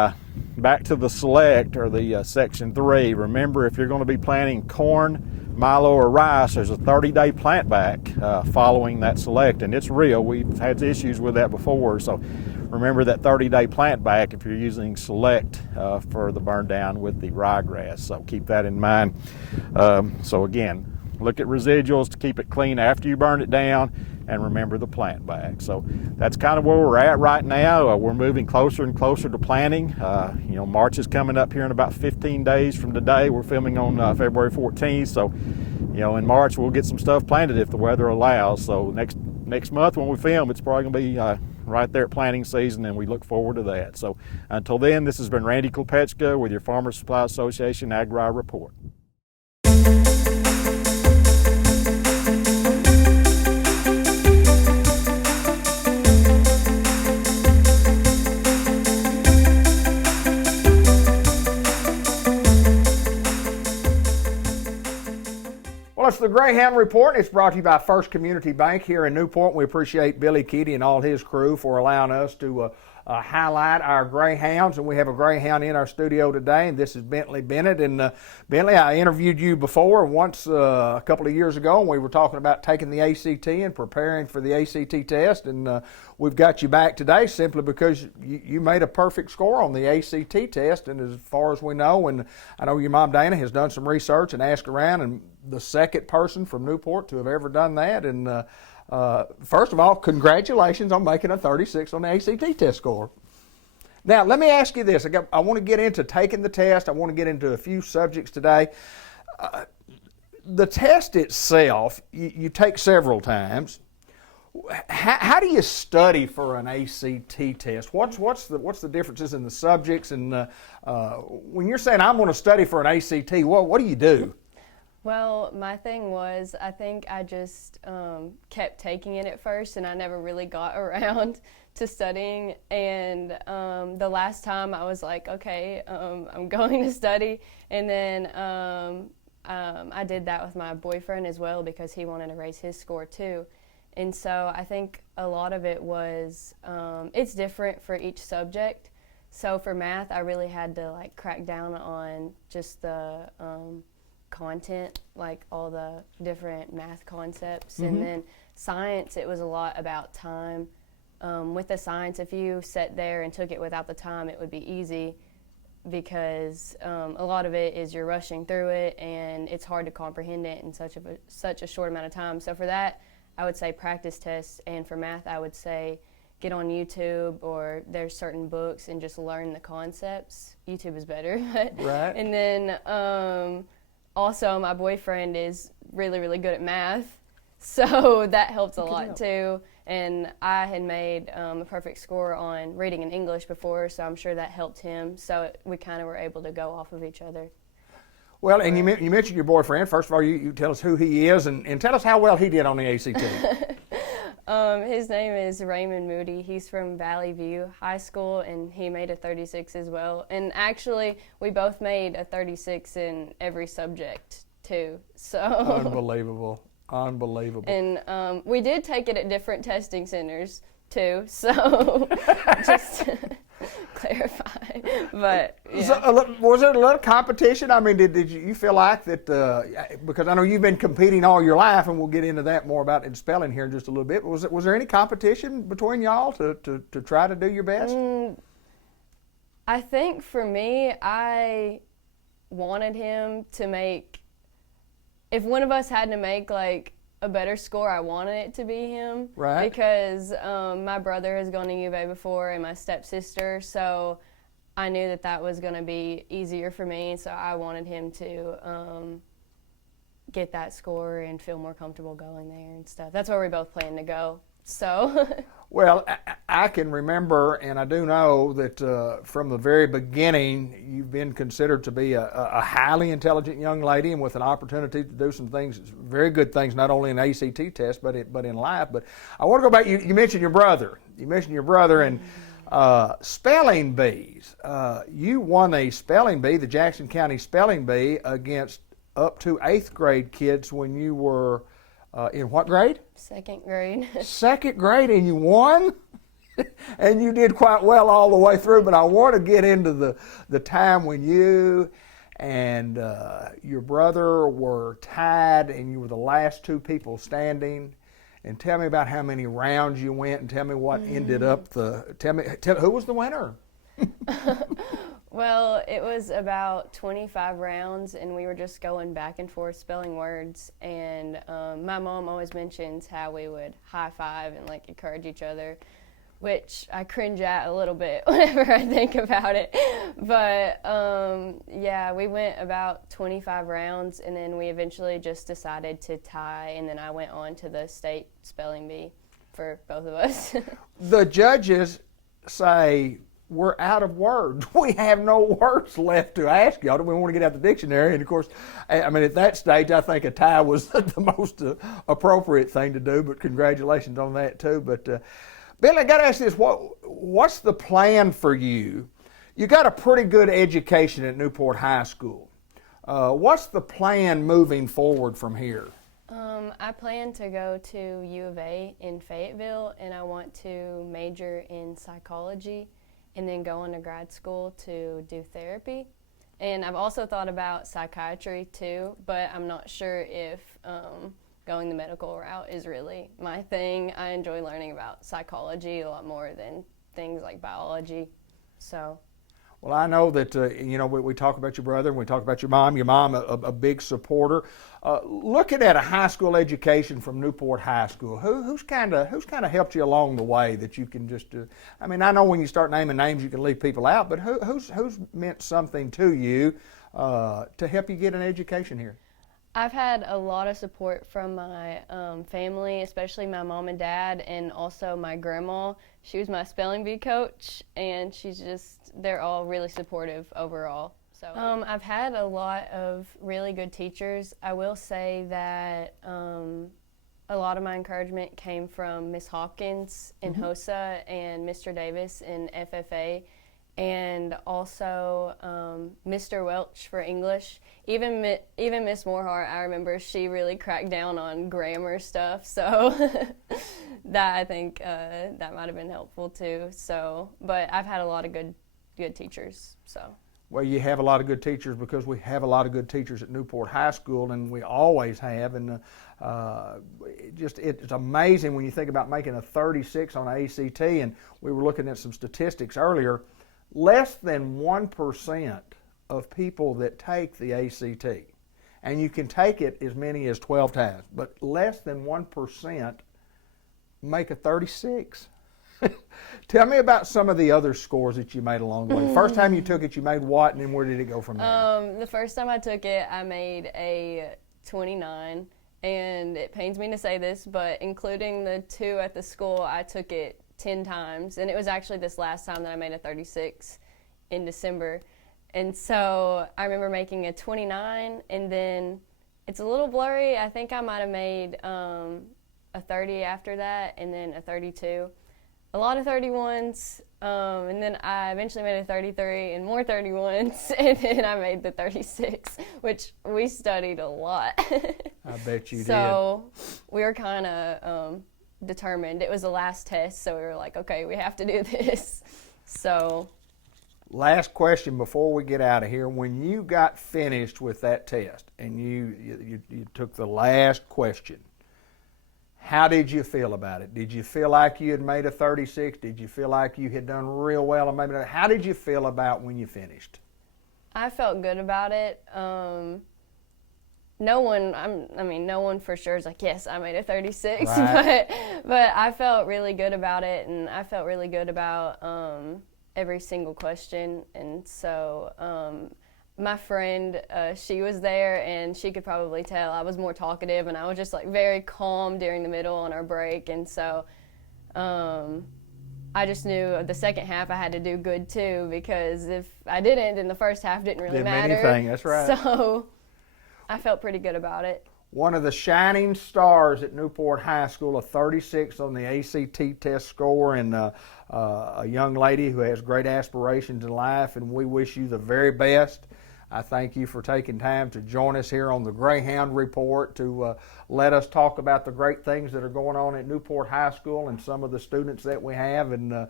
back to the select, or the section 3, remember if you're going to be planting corn, milo, or rice, there's a 30-day plant back following that select, and it's real. We've had issues with that before, so remember that 30-day plant back if you're using select for the burn down with the ryegrass, so keep that in mind. So again, look at residuals to keep it clean after you burn it down, and remember the plant back. So that's kind of where we're at right now. We're moving closer and closer to planting. March is coming up here in about 15 days from today. We're filming on February 14th, so in March we'll get some stuff planted if the weather allows. So next month when we film, it's probably going to be right there at planting season, and we look forward to that. So until then, this has been Randy Kopechka with your Farmers Supply Association Ag-Rye Report. Well, it's the Greyhound Report. It's brought to you by First Community Bank here in Newport. We appreciate Billy Keaty and all his crew for allowing us to highlight our Greyhounds. And we have a Greyhound in our studio today, and this is Bentley Bennett. And Bentley, I interviewed you before once a couple of years ago, and we were talking about taking the ACT and preparing for the ACT test. And we've got you back today simply because you made a perfect score on the ACT test. And as far as we know, and I know your mom Dana has done some research and asked around, and the second person from Newport to have ever done that. And first of all, congratulations on making a 36 on the ACT test score. Now, let me ask you this. I want to get into taking the test. I want to get into a few subjects today. The test itself, you take several times. How do you study for an ACT test? What's the differences in the subjects? And when you're saying I'm going to study for an ACT, what do you do? Well, my thing was, I think I just kept taking it at first, and I never really got around to studying. And the last time I was like, okay, I'm going to study. And then I did that with my boyfriend as well because he wanted to raise his score too. And so I think a lot of it was, it's different for each subject. So for math, I really had to crack down on just the content, like all the different math concepts. Mm-hmm. And then science, it was a lot about time. With the science, if you sat there and took it without the time, it would be easy because a lot of it is you're rushing through it and it's hard to comprehend it in such a short amount of time. So for that, I would say practice tests, and for math, I would say get on YouTube, or there's certain books and just learn the concepts. YouTube is better. Right. And then also, my boyfriend is really, really good at math, so that helps a lot too. And I had made a perfect score on reading and English before, so I'm sure that helped him. So we kind of were able to go off of each other. Well, and you mentioned your boyfriend. First of all, you tell us who he is, and tell us how well he did on the ACT. His name is Raymond Moody. He's from Valley View High School, and he made a 36 as well. And actually, we both made a 36 in every subject, too. So Unbelievable. And we did take it at different testing centers, too. So just to clarify. But yeah. So, was there a little competition? I mean, did you feel like that, because I know you've been competing all your life, and we'll get into that more about in spelling here in just a little bit, but was there any competition between y'all to try to do your best? I think for me, I wanted him to make, if one of us had to make a better score, I wanted it to be him. Right. Because my brother has gone to U of A before, and my stepsister, so I knew that was going to be easier for me, so I wanted him to get that score and feel more comfortable going there and stuff. That's where we both plan to go. So. Well, I can remember, and I do know that from the very beginning, you've been considered to be a highly intelligent young lady, and with an opportunity to do some things, very good things, not only in the ACT test, but in life. But I want to go back. You mentioned your brother. And Spelling bees. You won a spelling bee, the Jackson County Spelling Bee, against up to 8th grade kids when you were in what grade? 2nd grade. 2nd grade, and you won? And you did quite well all the way through, but I want to get into the time when you and your brother were tied and you were the last 2 people standing. And tell me about how many rounds you went, and tell me what ended up tell me who was the winner? Well, it was about 25 rounds, and we were just going back and forth spelling words. And my mom always mentions how we would high five and like encourage each other, which I cringe at a little bit whenever I think about it. But yeah, we went about 25 rounds, and then we eventually just decided to tie, and then I went on to the state spelling bee for both of us. The judges say, we're out of words. We have no words left to ask y'all. We want to get out the dictionary. And of course, I mean, at that stage, I think a tie was the most appropriate thing to do, but congratulations on that too. But Billy, I got to ask this, what's the plan for you? You got a pretty good education at Newport High School. What's the plan moving forward from here? I plan to go to U of A in Fayetteville, and I want to major in psychology and then go on to grad school to do therapy. And I've also thought about psychiatry too, but I'm not sure if going the medical route is really my thing. I enjoy learning about psychology a lot more than things like biology. So. Well, I know that, you know, we talk about your brother and we talk about your mom a big supporter. Looking at a high school education from Newport High School, who's kind of helped you along the way that you can just, I mean, I know when you start naming names you can leave people out, but who's meant something to you to help you get an education here? I've had a lot of support from my family, especially my mom and dad, and also my grandma. She was my spelling bee coach, and they're all really supportive overall. So I've had a lot of really good teachers. I will say that a lot of my encouragement came from Miss Hawkins in HOSA and Mr. Davis in FFA, and also Mr. Welch for English. Even Miss Morehart, I remember she really cracked down on grammar stuff, so that I think that might have been helpful too. So, but I've had a lot of good teachers. So. Well, you have a lot of good teachers because we have a lot of good teachers at Newport High School, and we always have. And it's amazing when you think about making a 36 on ACT. And we were looking at some statistics earlier. Less than 1% of people that take the ACT, and you can take it as many as 12 times, but less than 1% make a 36. Tell me about some of the other scores that you made along the way. First time you took it, you made what, and then where did it go from there? The first time I took it, I made a 29, and it pains me to say this, but including the 2 at the school, I took it 10 times, and it was actually this last time that I made a 36 in December. And so I remember making a 29, and then it's a little blurry. I think I might have made a 30 after that, and then a 32. A lot of 31s, and then I eventually made a 33 and more 31s, and then I made the 36, which we studied a lot. I bet you did. So we were kind of determined. It was the last test, so we were like, okay, we have to do this. So. Last question before we get out of here. When you got finished with that test and you took the last question, how did you feel about it? Did you feel like you had made a 36? Did you feel like you had done real well? Or maybe not? How did you feel about when you finished? I felt good about it. No one for sure is like, yes, I made a 36, right. but I felt really good about it, and I felt really good about every single question. And so my friend, she was there, and she could probably tell I was more talkative, and I was just like very calm during the middle on our break. And so I just knew the second half I had to do good too, because if I didn't, then the first half didn't really matter. Anything. That's right. So I felt pretty good about it. one of the shining stars at Newport High School, a 36 on the ACT test score, and a young lady who has great aspirations in life, and we wish you the very best. I thank you for taking time to join us here on the Greyhound Report to let us talk about the great things that are going on at Newport High School and some of the students that we have, and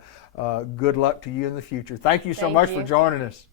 good luck to you in the future. Thank you so much for joining us.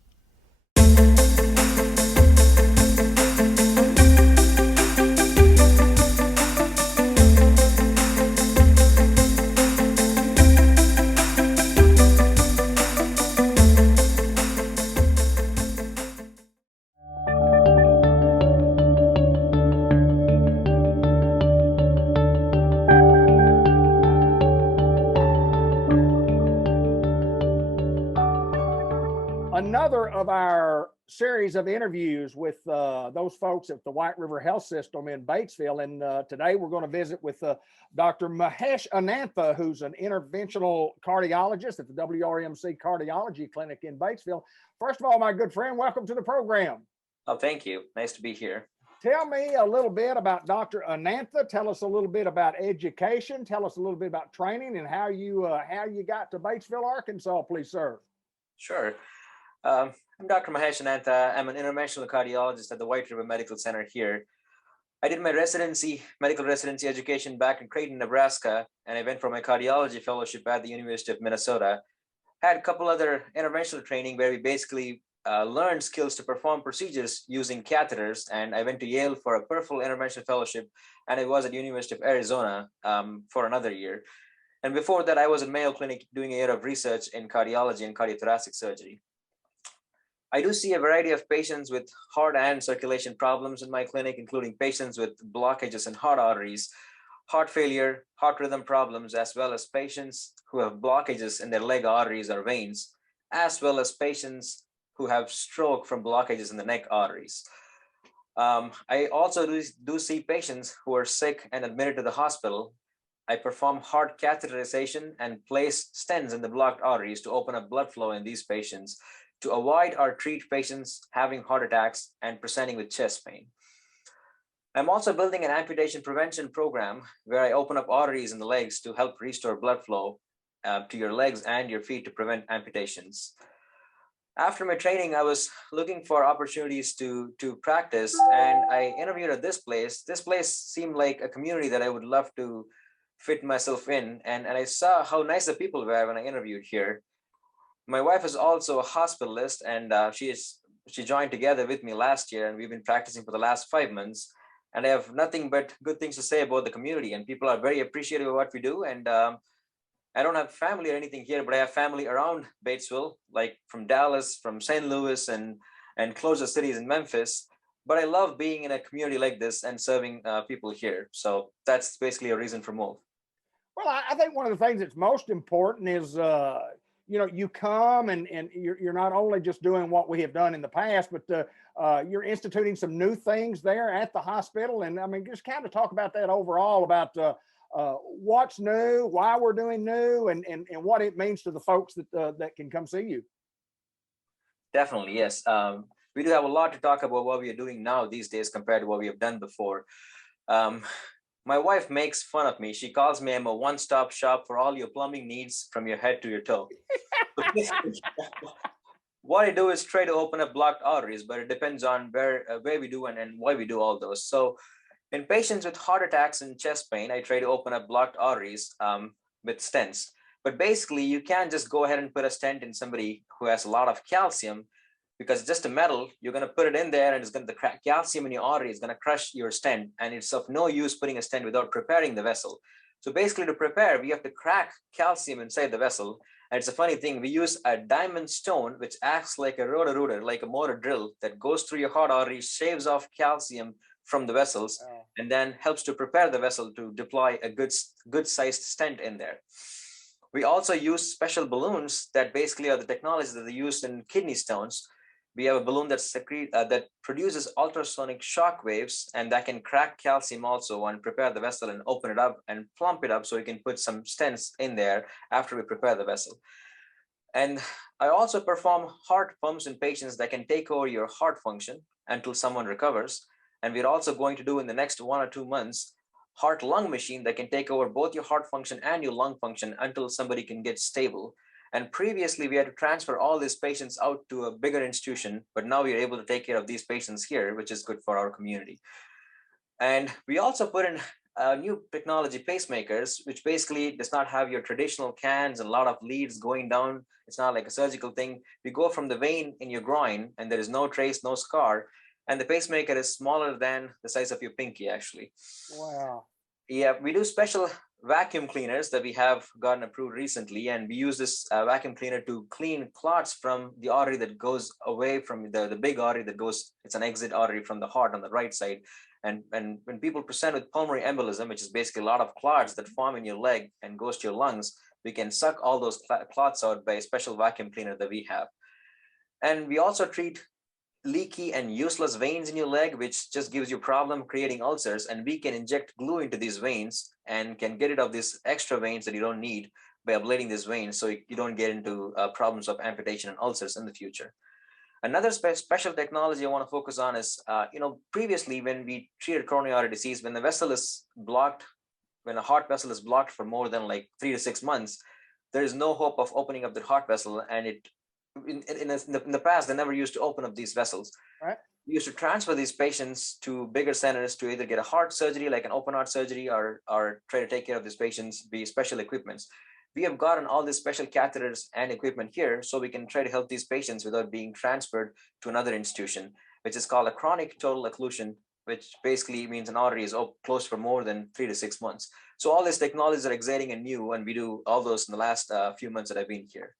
Another of our series of interviews with those folks at the White River Health System in Batesville. And today we're going to visit with Dr. Mahesh Anantha, who's an interventional cardiologist at the WRMC Cardiology Clinic in Batesville. First of all, my good friend, welcome to the program. Oh, thank you. Nice to be here. Tell me a little bit about Dr. Anantha. Tell us a little bit about education. Tell us a little bit about training and how you got to Batesville, Arkansas, please, sir. Sure. I'm Dr. Mahesh Anantha. I'm an interventional cardiologist at the White River Medical Center here. I did my medical residency education back in Creighton, Nebraska, and I went for my cardiology fellowship at the University of Minnesota. Had a couple other interventional training where we basically learned skills to perform procedures using catheters, and I went to Yale for a peripheral intervention fellowship, and I was at the University of Arizona for another year. And before that, I was at Mayo Clinic doing a year of research in cardiology and cardiothoracic surgery. I do see a variety of patients with heart and circulation problems in my clinic, including patients with blockages in heart arteries, heart failure, heart rhythm problems, as well as patients who have blockages in their leg arteries or veins, as well as patients who have stroke from blockages in the neck arteries. I also do see patients who are sick and admitted to the hospital. I perform heart catheterization and place stents in the blocked arteries to open up blood flow in these patients, to avoid or treat patients having heart attacks and presenting with chest pain. I'm also building an amputation prevention program where I open up arteries in the legs to help restore blood flow to your legs and your feet to prevent amputations. After my training, I was looking for opportunities to practice, and I interviewed at this place. This place seemed like a community that I would love to fit myself in, and I saw how nice the people were when I interviewed here. My wife is also a hospitalist, and she joined together with me last year, and we've been practicing for the last 5 months. And I have nothing but good things to say about the community, and people are very appreciative of what we do. And I don't have family or anything here, but I have family around Batesville, like from Dallas, from St. Louis, and closer cities in Memphis. But I love being in a community like this and serving people here. So that's basically a reason for move. Well, I think one of the things that's most important is you come and you're not only just doing what we have done in the past, but you're instituting some new things there at the hospital. And I mean, just kind of talk about that overall, about what's new, why we're doing new, and what it means to the folks that can come see you. Definitely, yes. We do have a lot to talk about what we are doing now these days compared to what we have done before. My wife makes fun of me. She calls me I'm a one-stop shop for all your plumbing needs from your head to your toe. What I do is try to open up blocked arteries, but it depends on where we do and why we do all those. So in patients with heart attacks and chest pain, I try to open up blocked arteries with stents. But basically, you can't just go ahead and put a stent in somebody who has a lot of calcium, because it's just a metal. You're going to put it in there, and the calcium in your artery is going to crush your stent, and it's of no use putting a stent without preparing the vessel. So basically, to prepare, we have to crack calcium inside the vessel. And it's a funny thing. We use a diamond stone, which acts like a rotor-rooter, like a motor drill that goes through your heart artery, shaves off calcium from the vessels, and then helps to prepare the vessel to deploy a good-sized stent in there. We also use special balloons that basically are the technologies that are used in kidney stones. We have a balloon that produces ultrasonic shock waves, and that can crack calcium also and prepare the vessel and open it up and plump it up so we can put some stents in there after we prepare the vessel. And I also perform heart pumps in patients that can take over your heart function until someone recovers. And we're also going to do in the next 1 or 2 months heart-lung machine that can take over both your heart function and your lung function until somebody can get stable. And previously we had to transfer all these patients out to a bigger institution, but now we are able to take care of these patients here, which is good for our community. And we also put in new technology pacemakers, which basically does not have your traditional cans and a lot of leads going down. It's not like a surgical thing. We go from the vein in your groin and there is no trace, no scar. And the pacemaker is smaller than the size of your pinky, actually. Wow. Yeah, we do special vacuum cleaners that we have gotten approved recently. And we use this vacuum cleaner to clean clots from the artery that goes away from the big artery that goes, it's an exit artery from the heart on the right side. And when people present with pulmonary embolism, which is basically a lot of clots that form in your leg and goes to your lungs, we can suck all those clots out by a special vacuum cleaner that we have. And we also treat leaky and useless veins in your leg, which just gives you a problem creating ulcers. And we can inject glue into these veins and can get rid of these extra veins that you don't need by ablating these veins, so you don't get into problems of amputation and ulcers in the future. Another special technology I want to focus on is, previously when we treated coronary artery disease, when the vessel is blocked, when a heart vessel is blocked for more than like 3 to 6 months, there is no hope of opening up the heart vessel. And in the past, they never used to open up these vessels. Right. We used to transfer these patients to bigger centers to either get a heart surgery, like an open heart surgery, or try to take care of these patients via special equipments. We have gotten all these special catheters and equipment here, so we can try to help these patients without being transferred to another institution, which is called a chronic total occlusion, which basically means an artery is closed for more than 3 to 6 months. So all these technologies are exciting and new, and we do all those in the last few months that I've been here.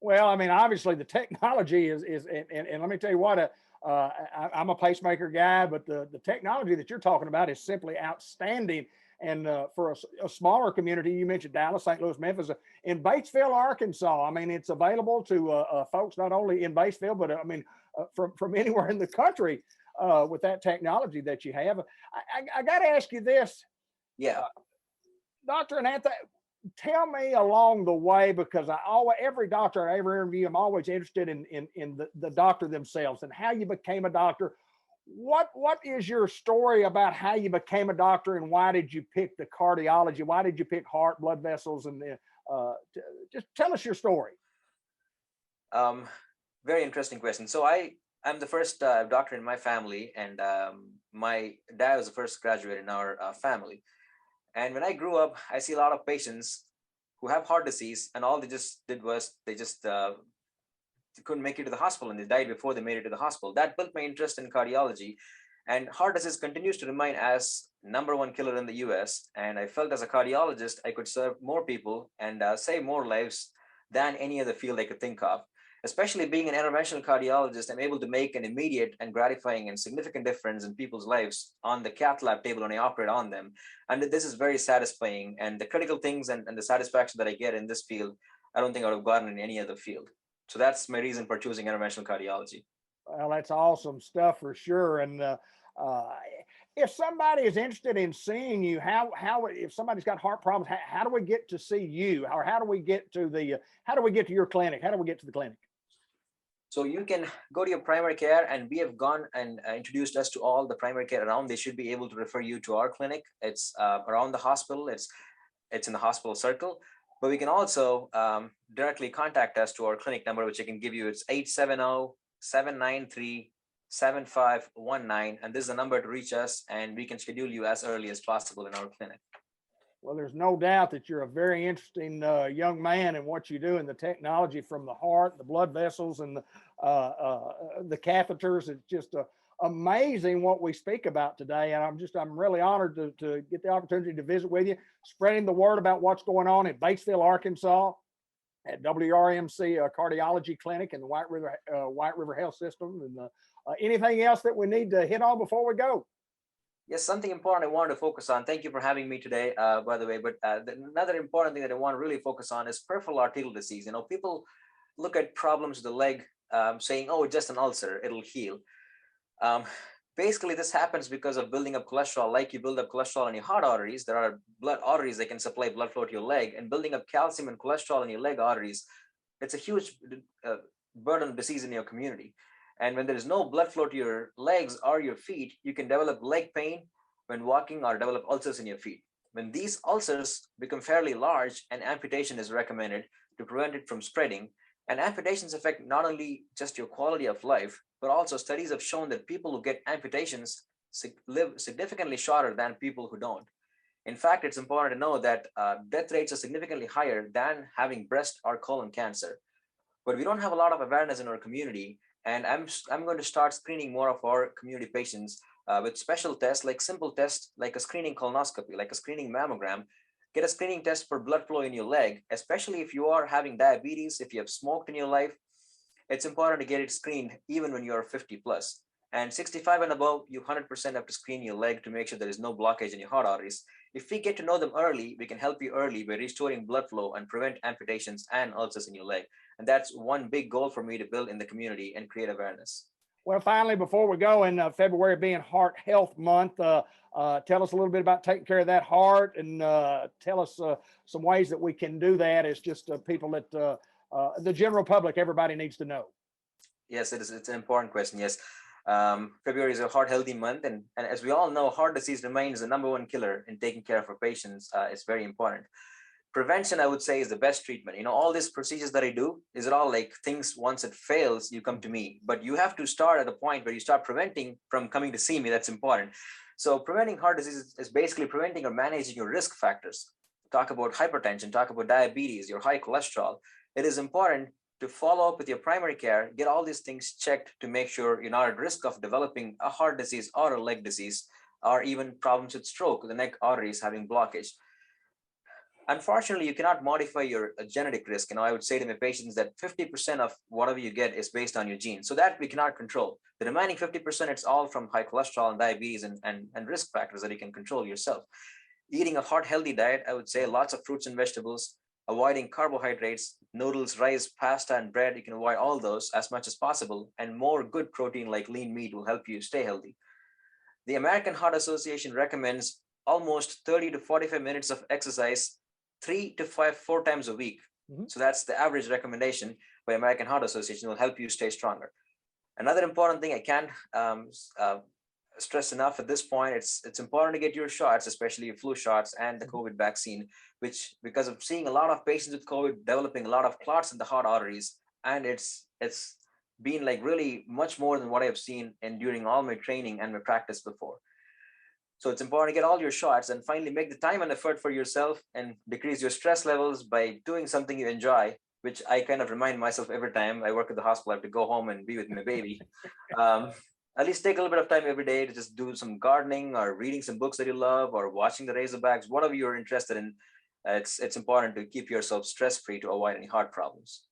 Well, I mean, obviously the technology is and let me tell you what, I'm a pacemaker guy, but the technology that you're talking about is simply outstanding. And for a smaller community, you mentioned Dallas, St. Louis, Memphis, in Batesville, Arkansas, I mean, it's available to folks not only in Batesville, but from anywhere in the country with that technology that you have. I got to ask you this. Yeah. Dr. Anantha, tell me along the way, because every doctor I ever interview, I'm always interested in the doctor themselves and how you became a doctor. What is your story about how you became a doctor, and why did you pick the cardiology? Why did you pick heart, blood vessels, and just tell us your story. Very interesting question. So I'm the first doctor in my family, and my dad was the first graduate in our family. And when I grew up, I see a lot of patients who have heart disease, and all they just did was they couldn't make it to the hospital, and they died before they made it to the hospital. That built my interest in cardiology, and heart disease continues to remain as #1 killer in the US. And I felt as a cardiologist, I could serve more people and save more lives than any other field I could think of. Especially being an interventional cardiologist, I'm able to make an immediate and gratifying and significant difference in people's lives on the cath lab table when I operate on them. And this is very satisfying. And the critical things and the satisfaction that I get in this field, I don't think I would have gotten in any other field. So that's my reason for choosing interventional cardiology. Well, that's awesome stuff for sure. And if somebody is interested in seeing you, if somebody's got heart problems, how do we get to see you, or how do we get to your clinic? How do we get to the clinic? So you can go to your primary care, and we have gone and introduced us to all the primary care around. They should be able to refer you to our clinic. It's around the hospital. It's in the hospital circle. But we can also directly contact us to our clinic number, which I can give you. It's 870-793-7519. And this is the number to reach us, and we can schedule you as early as possible in our clinic. Well, there's no doubt that you're a very interesting young man in what you do in the technology, from the heart, the blood vessels, and the catheters. It's just amazing what we speak about today. And I'm really honored to get the opportunity to visit with you, spreading the word about what's going on in Batesville, Arkansas, at WRMC Cardiology Clinic and the White River Health System. And anything else that we need to hit on before we go? Yes, something important I wanted to focus on. Thank you for having me today, by the way. But another important thing that I want to really focus on is peripheral arterial disease. People look at problems with the leg saying, oh, it's just an ulcer, it'll heal. Basically, this happens because of building up cholesterol. Like you build up cholesterol in your heart arteries, there are blood arteries that can supply blood flow to your leg, and building up calcium and cholesterol in your leg arteries, it's a huge burden of disease in your community. And when there is no blood flow to your legs or your feet, you can develop leg pain when walking or develop ulcers in your feet. When these ulcers become fairly large, an amputation is recommended to prevent it from spreading. And amputations affect not only just your quality of life, but also studies have shown that people who get amputations live significantly shorter than people who don't. In fact, it's important to know that death rates are significantly higher than having breast or colon cancer. But we don't have a lot of awareness in our community. And I'm going to start screening more of our community patients with special tests, like simple tests, like a screening colonoscopy, like a screening mammogram. Get a screening test for blood flow in your leg, especially if you are having diabetes, if you have smoked in your life. It's important to get it screened even when you're 50 plus. And 65 and above, you 100% have to screen your leg to make sure there is no blockage in your heart arteries. If we get to know them early, we can help you early by restoring blood flow and prevent amputations and ulcers in your leg. And that's one big goal for me to build in the community and create awareness. Well, finally, before we go, in February being Heart Health Month, tell us a little bit about taking care of that heart, and tell us some ways that we can do that as just people that the general public, everybody needs to know. Yes, it is. It's an important question. Yes. February is a heart healthy month, and as we all know, heart disease remains the #1 killer in taking care of our patients. It's very important. Prevention, I would say, is the best treatment. You know, all these procedures that I do, is it all like things, once it fails, you come to me, but you have to start at a point where you start preventing from coming to see me. That's important. So preventing heart disease is basically preventing or managing your risk factors. Talk about hypertension, talk about diabetes, your high cholesterol. It is important to follow up with your primary care, get all these things checked to make sure you're not at risk of developing a heart disease or a leg disease, or even problems with stroke, the neck arteries having blockage. Unfortunately, you cannot modify your genetic risk. You know, I would say to my patients that 50% of whatever you get is based on your genes. So that we cannot control. The remaining 50%, it's all from high cholesterol and diabetes and risk factors that you can control yourself. Eating a heart healthy diet, I would say lots of fruits and vegetables, avoiding carbohydrates, noodles, rice, pasta, and bread. You can avoid all those as much as possible. And more good protein like lean meat will help you stay healthy. The American Heart Association recommends almost 30 to 45 minutes of exercise 4 times a week. So that's the average recommendation by American Heart Association. Will help you stay stronger. Another important thing I can't stress enough at this point, it's important to get your shots, especially your flu shots and the COVID vaccine, which, because of seeing a lot of patients with COVID developing a lot of clots in the heart arteries, and it's been like really much more than what I've seen and during all my training and my practice before. So it's important to get all your shots and finally make the time and effort for yourself and decrease your stress levels by doing something you enjoy, which I kind of remind myself every time I work at the hospital. I have to go home and be with my baby. At least take a little bit of time every day to just do some gardening or reading some books that you love or watching the Razorbacks, whatever you're interested in. It's important to keep yourself stress-free to avoid any heart problems.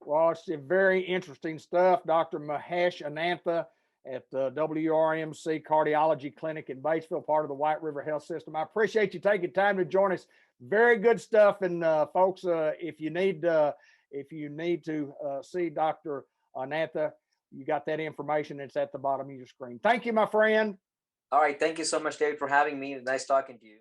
Well, it's very interesting stuff. Dr. Mahesh Anantha at the WRMC Cardiology Clinic in Batesville, part of the White River Health System. I appreciate you taking time to join us. Very good stuff. And folks, if you need to see Dr. Anantha, you got that information. It's at the bottom of your screen. Thank you, my friend. All right. Thank you so much, David, for having me. Nice talking to you.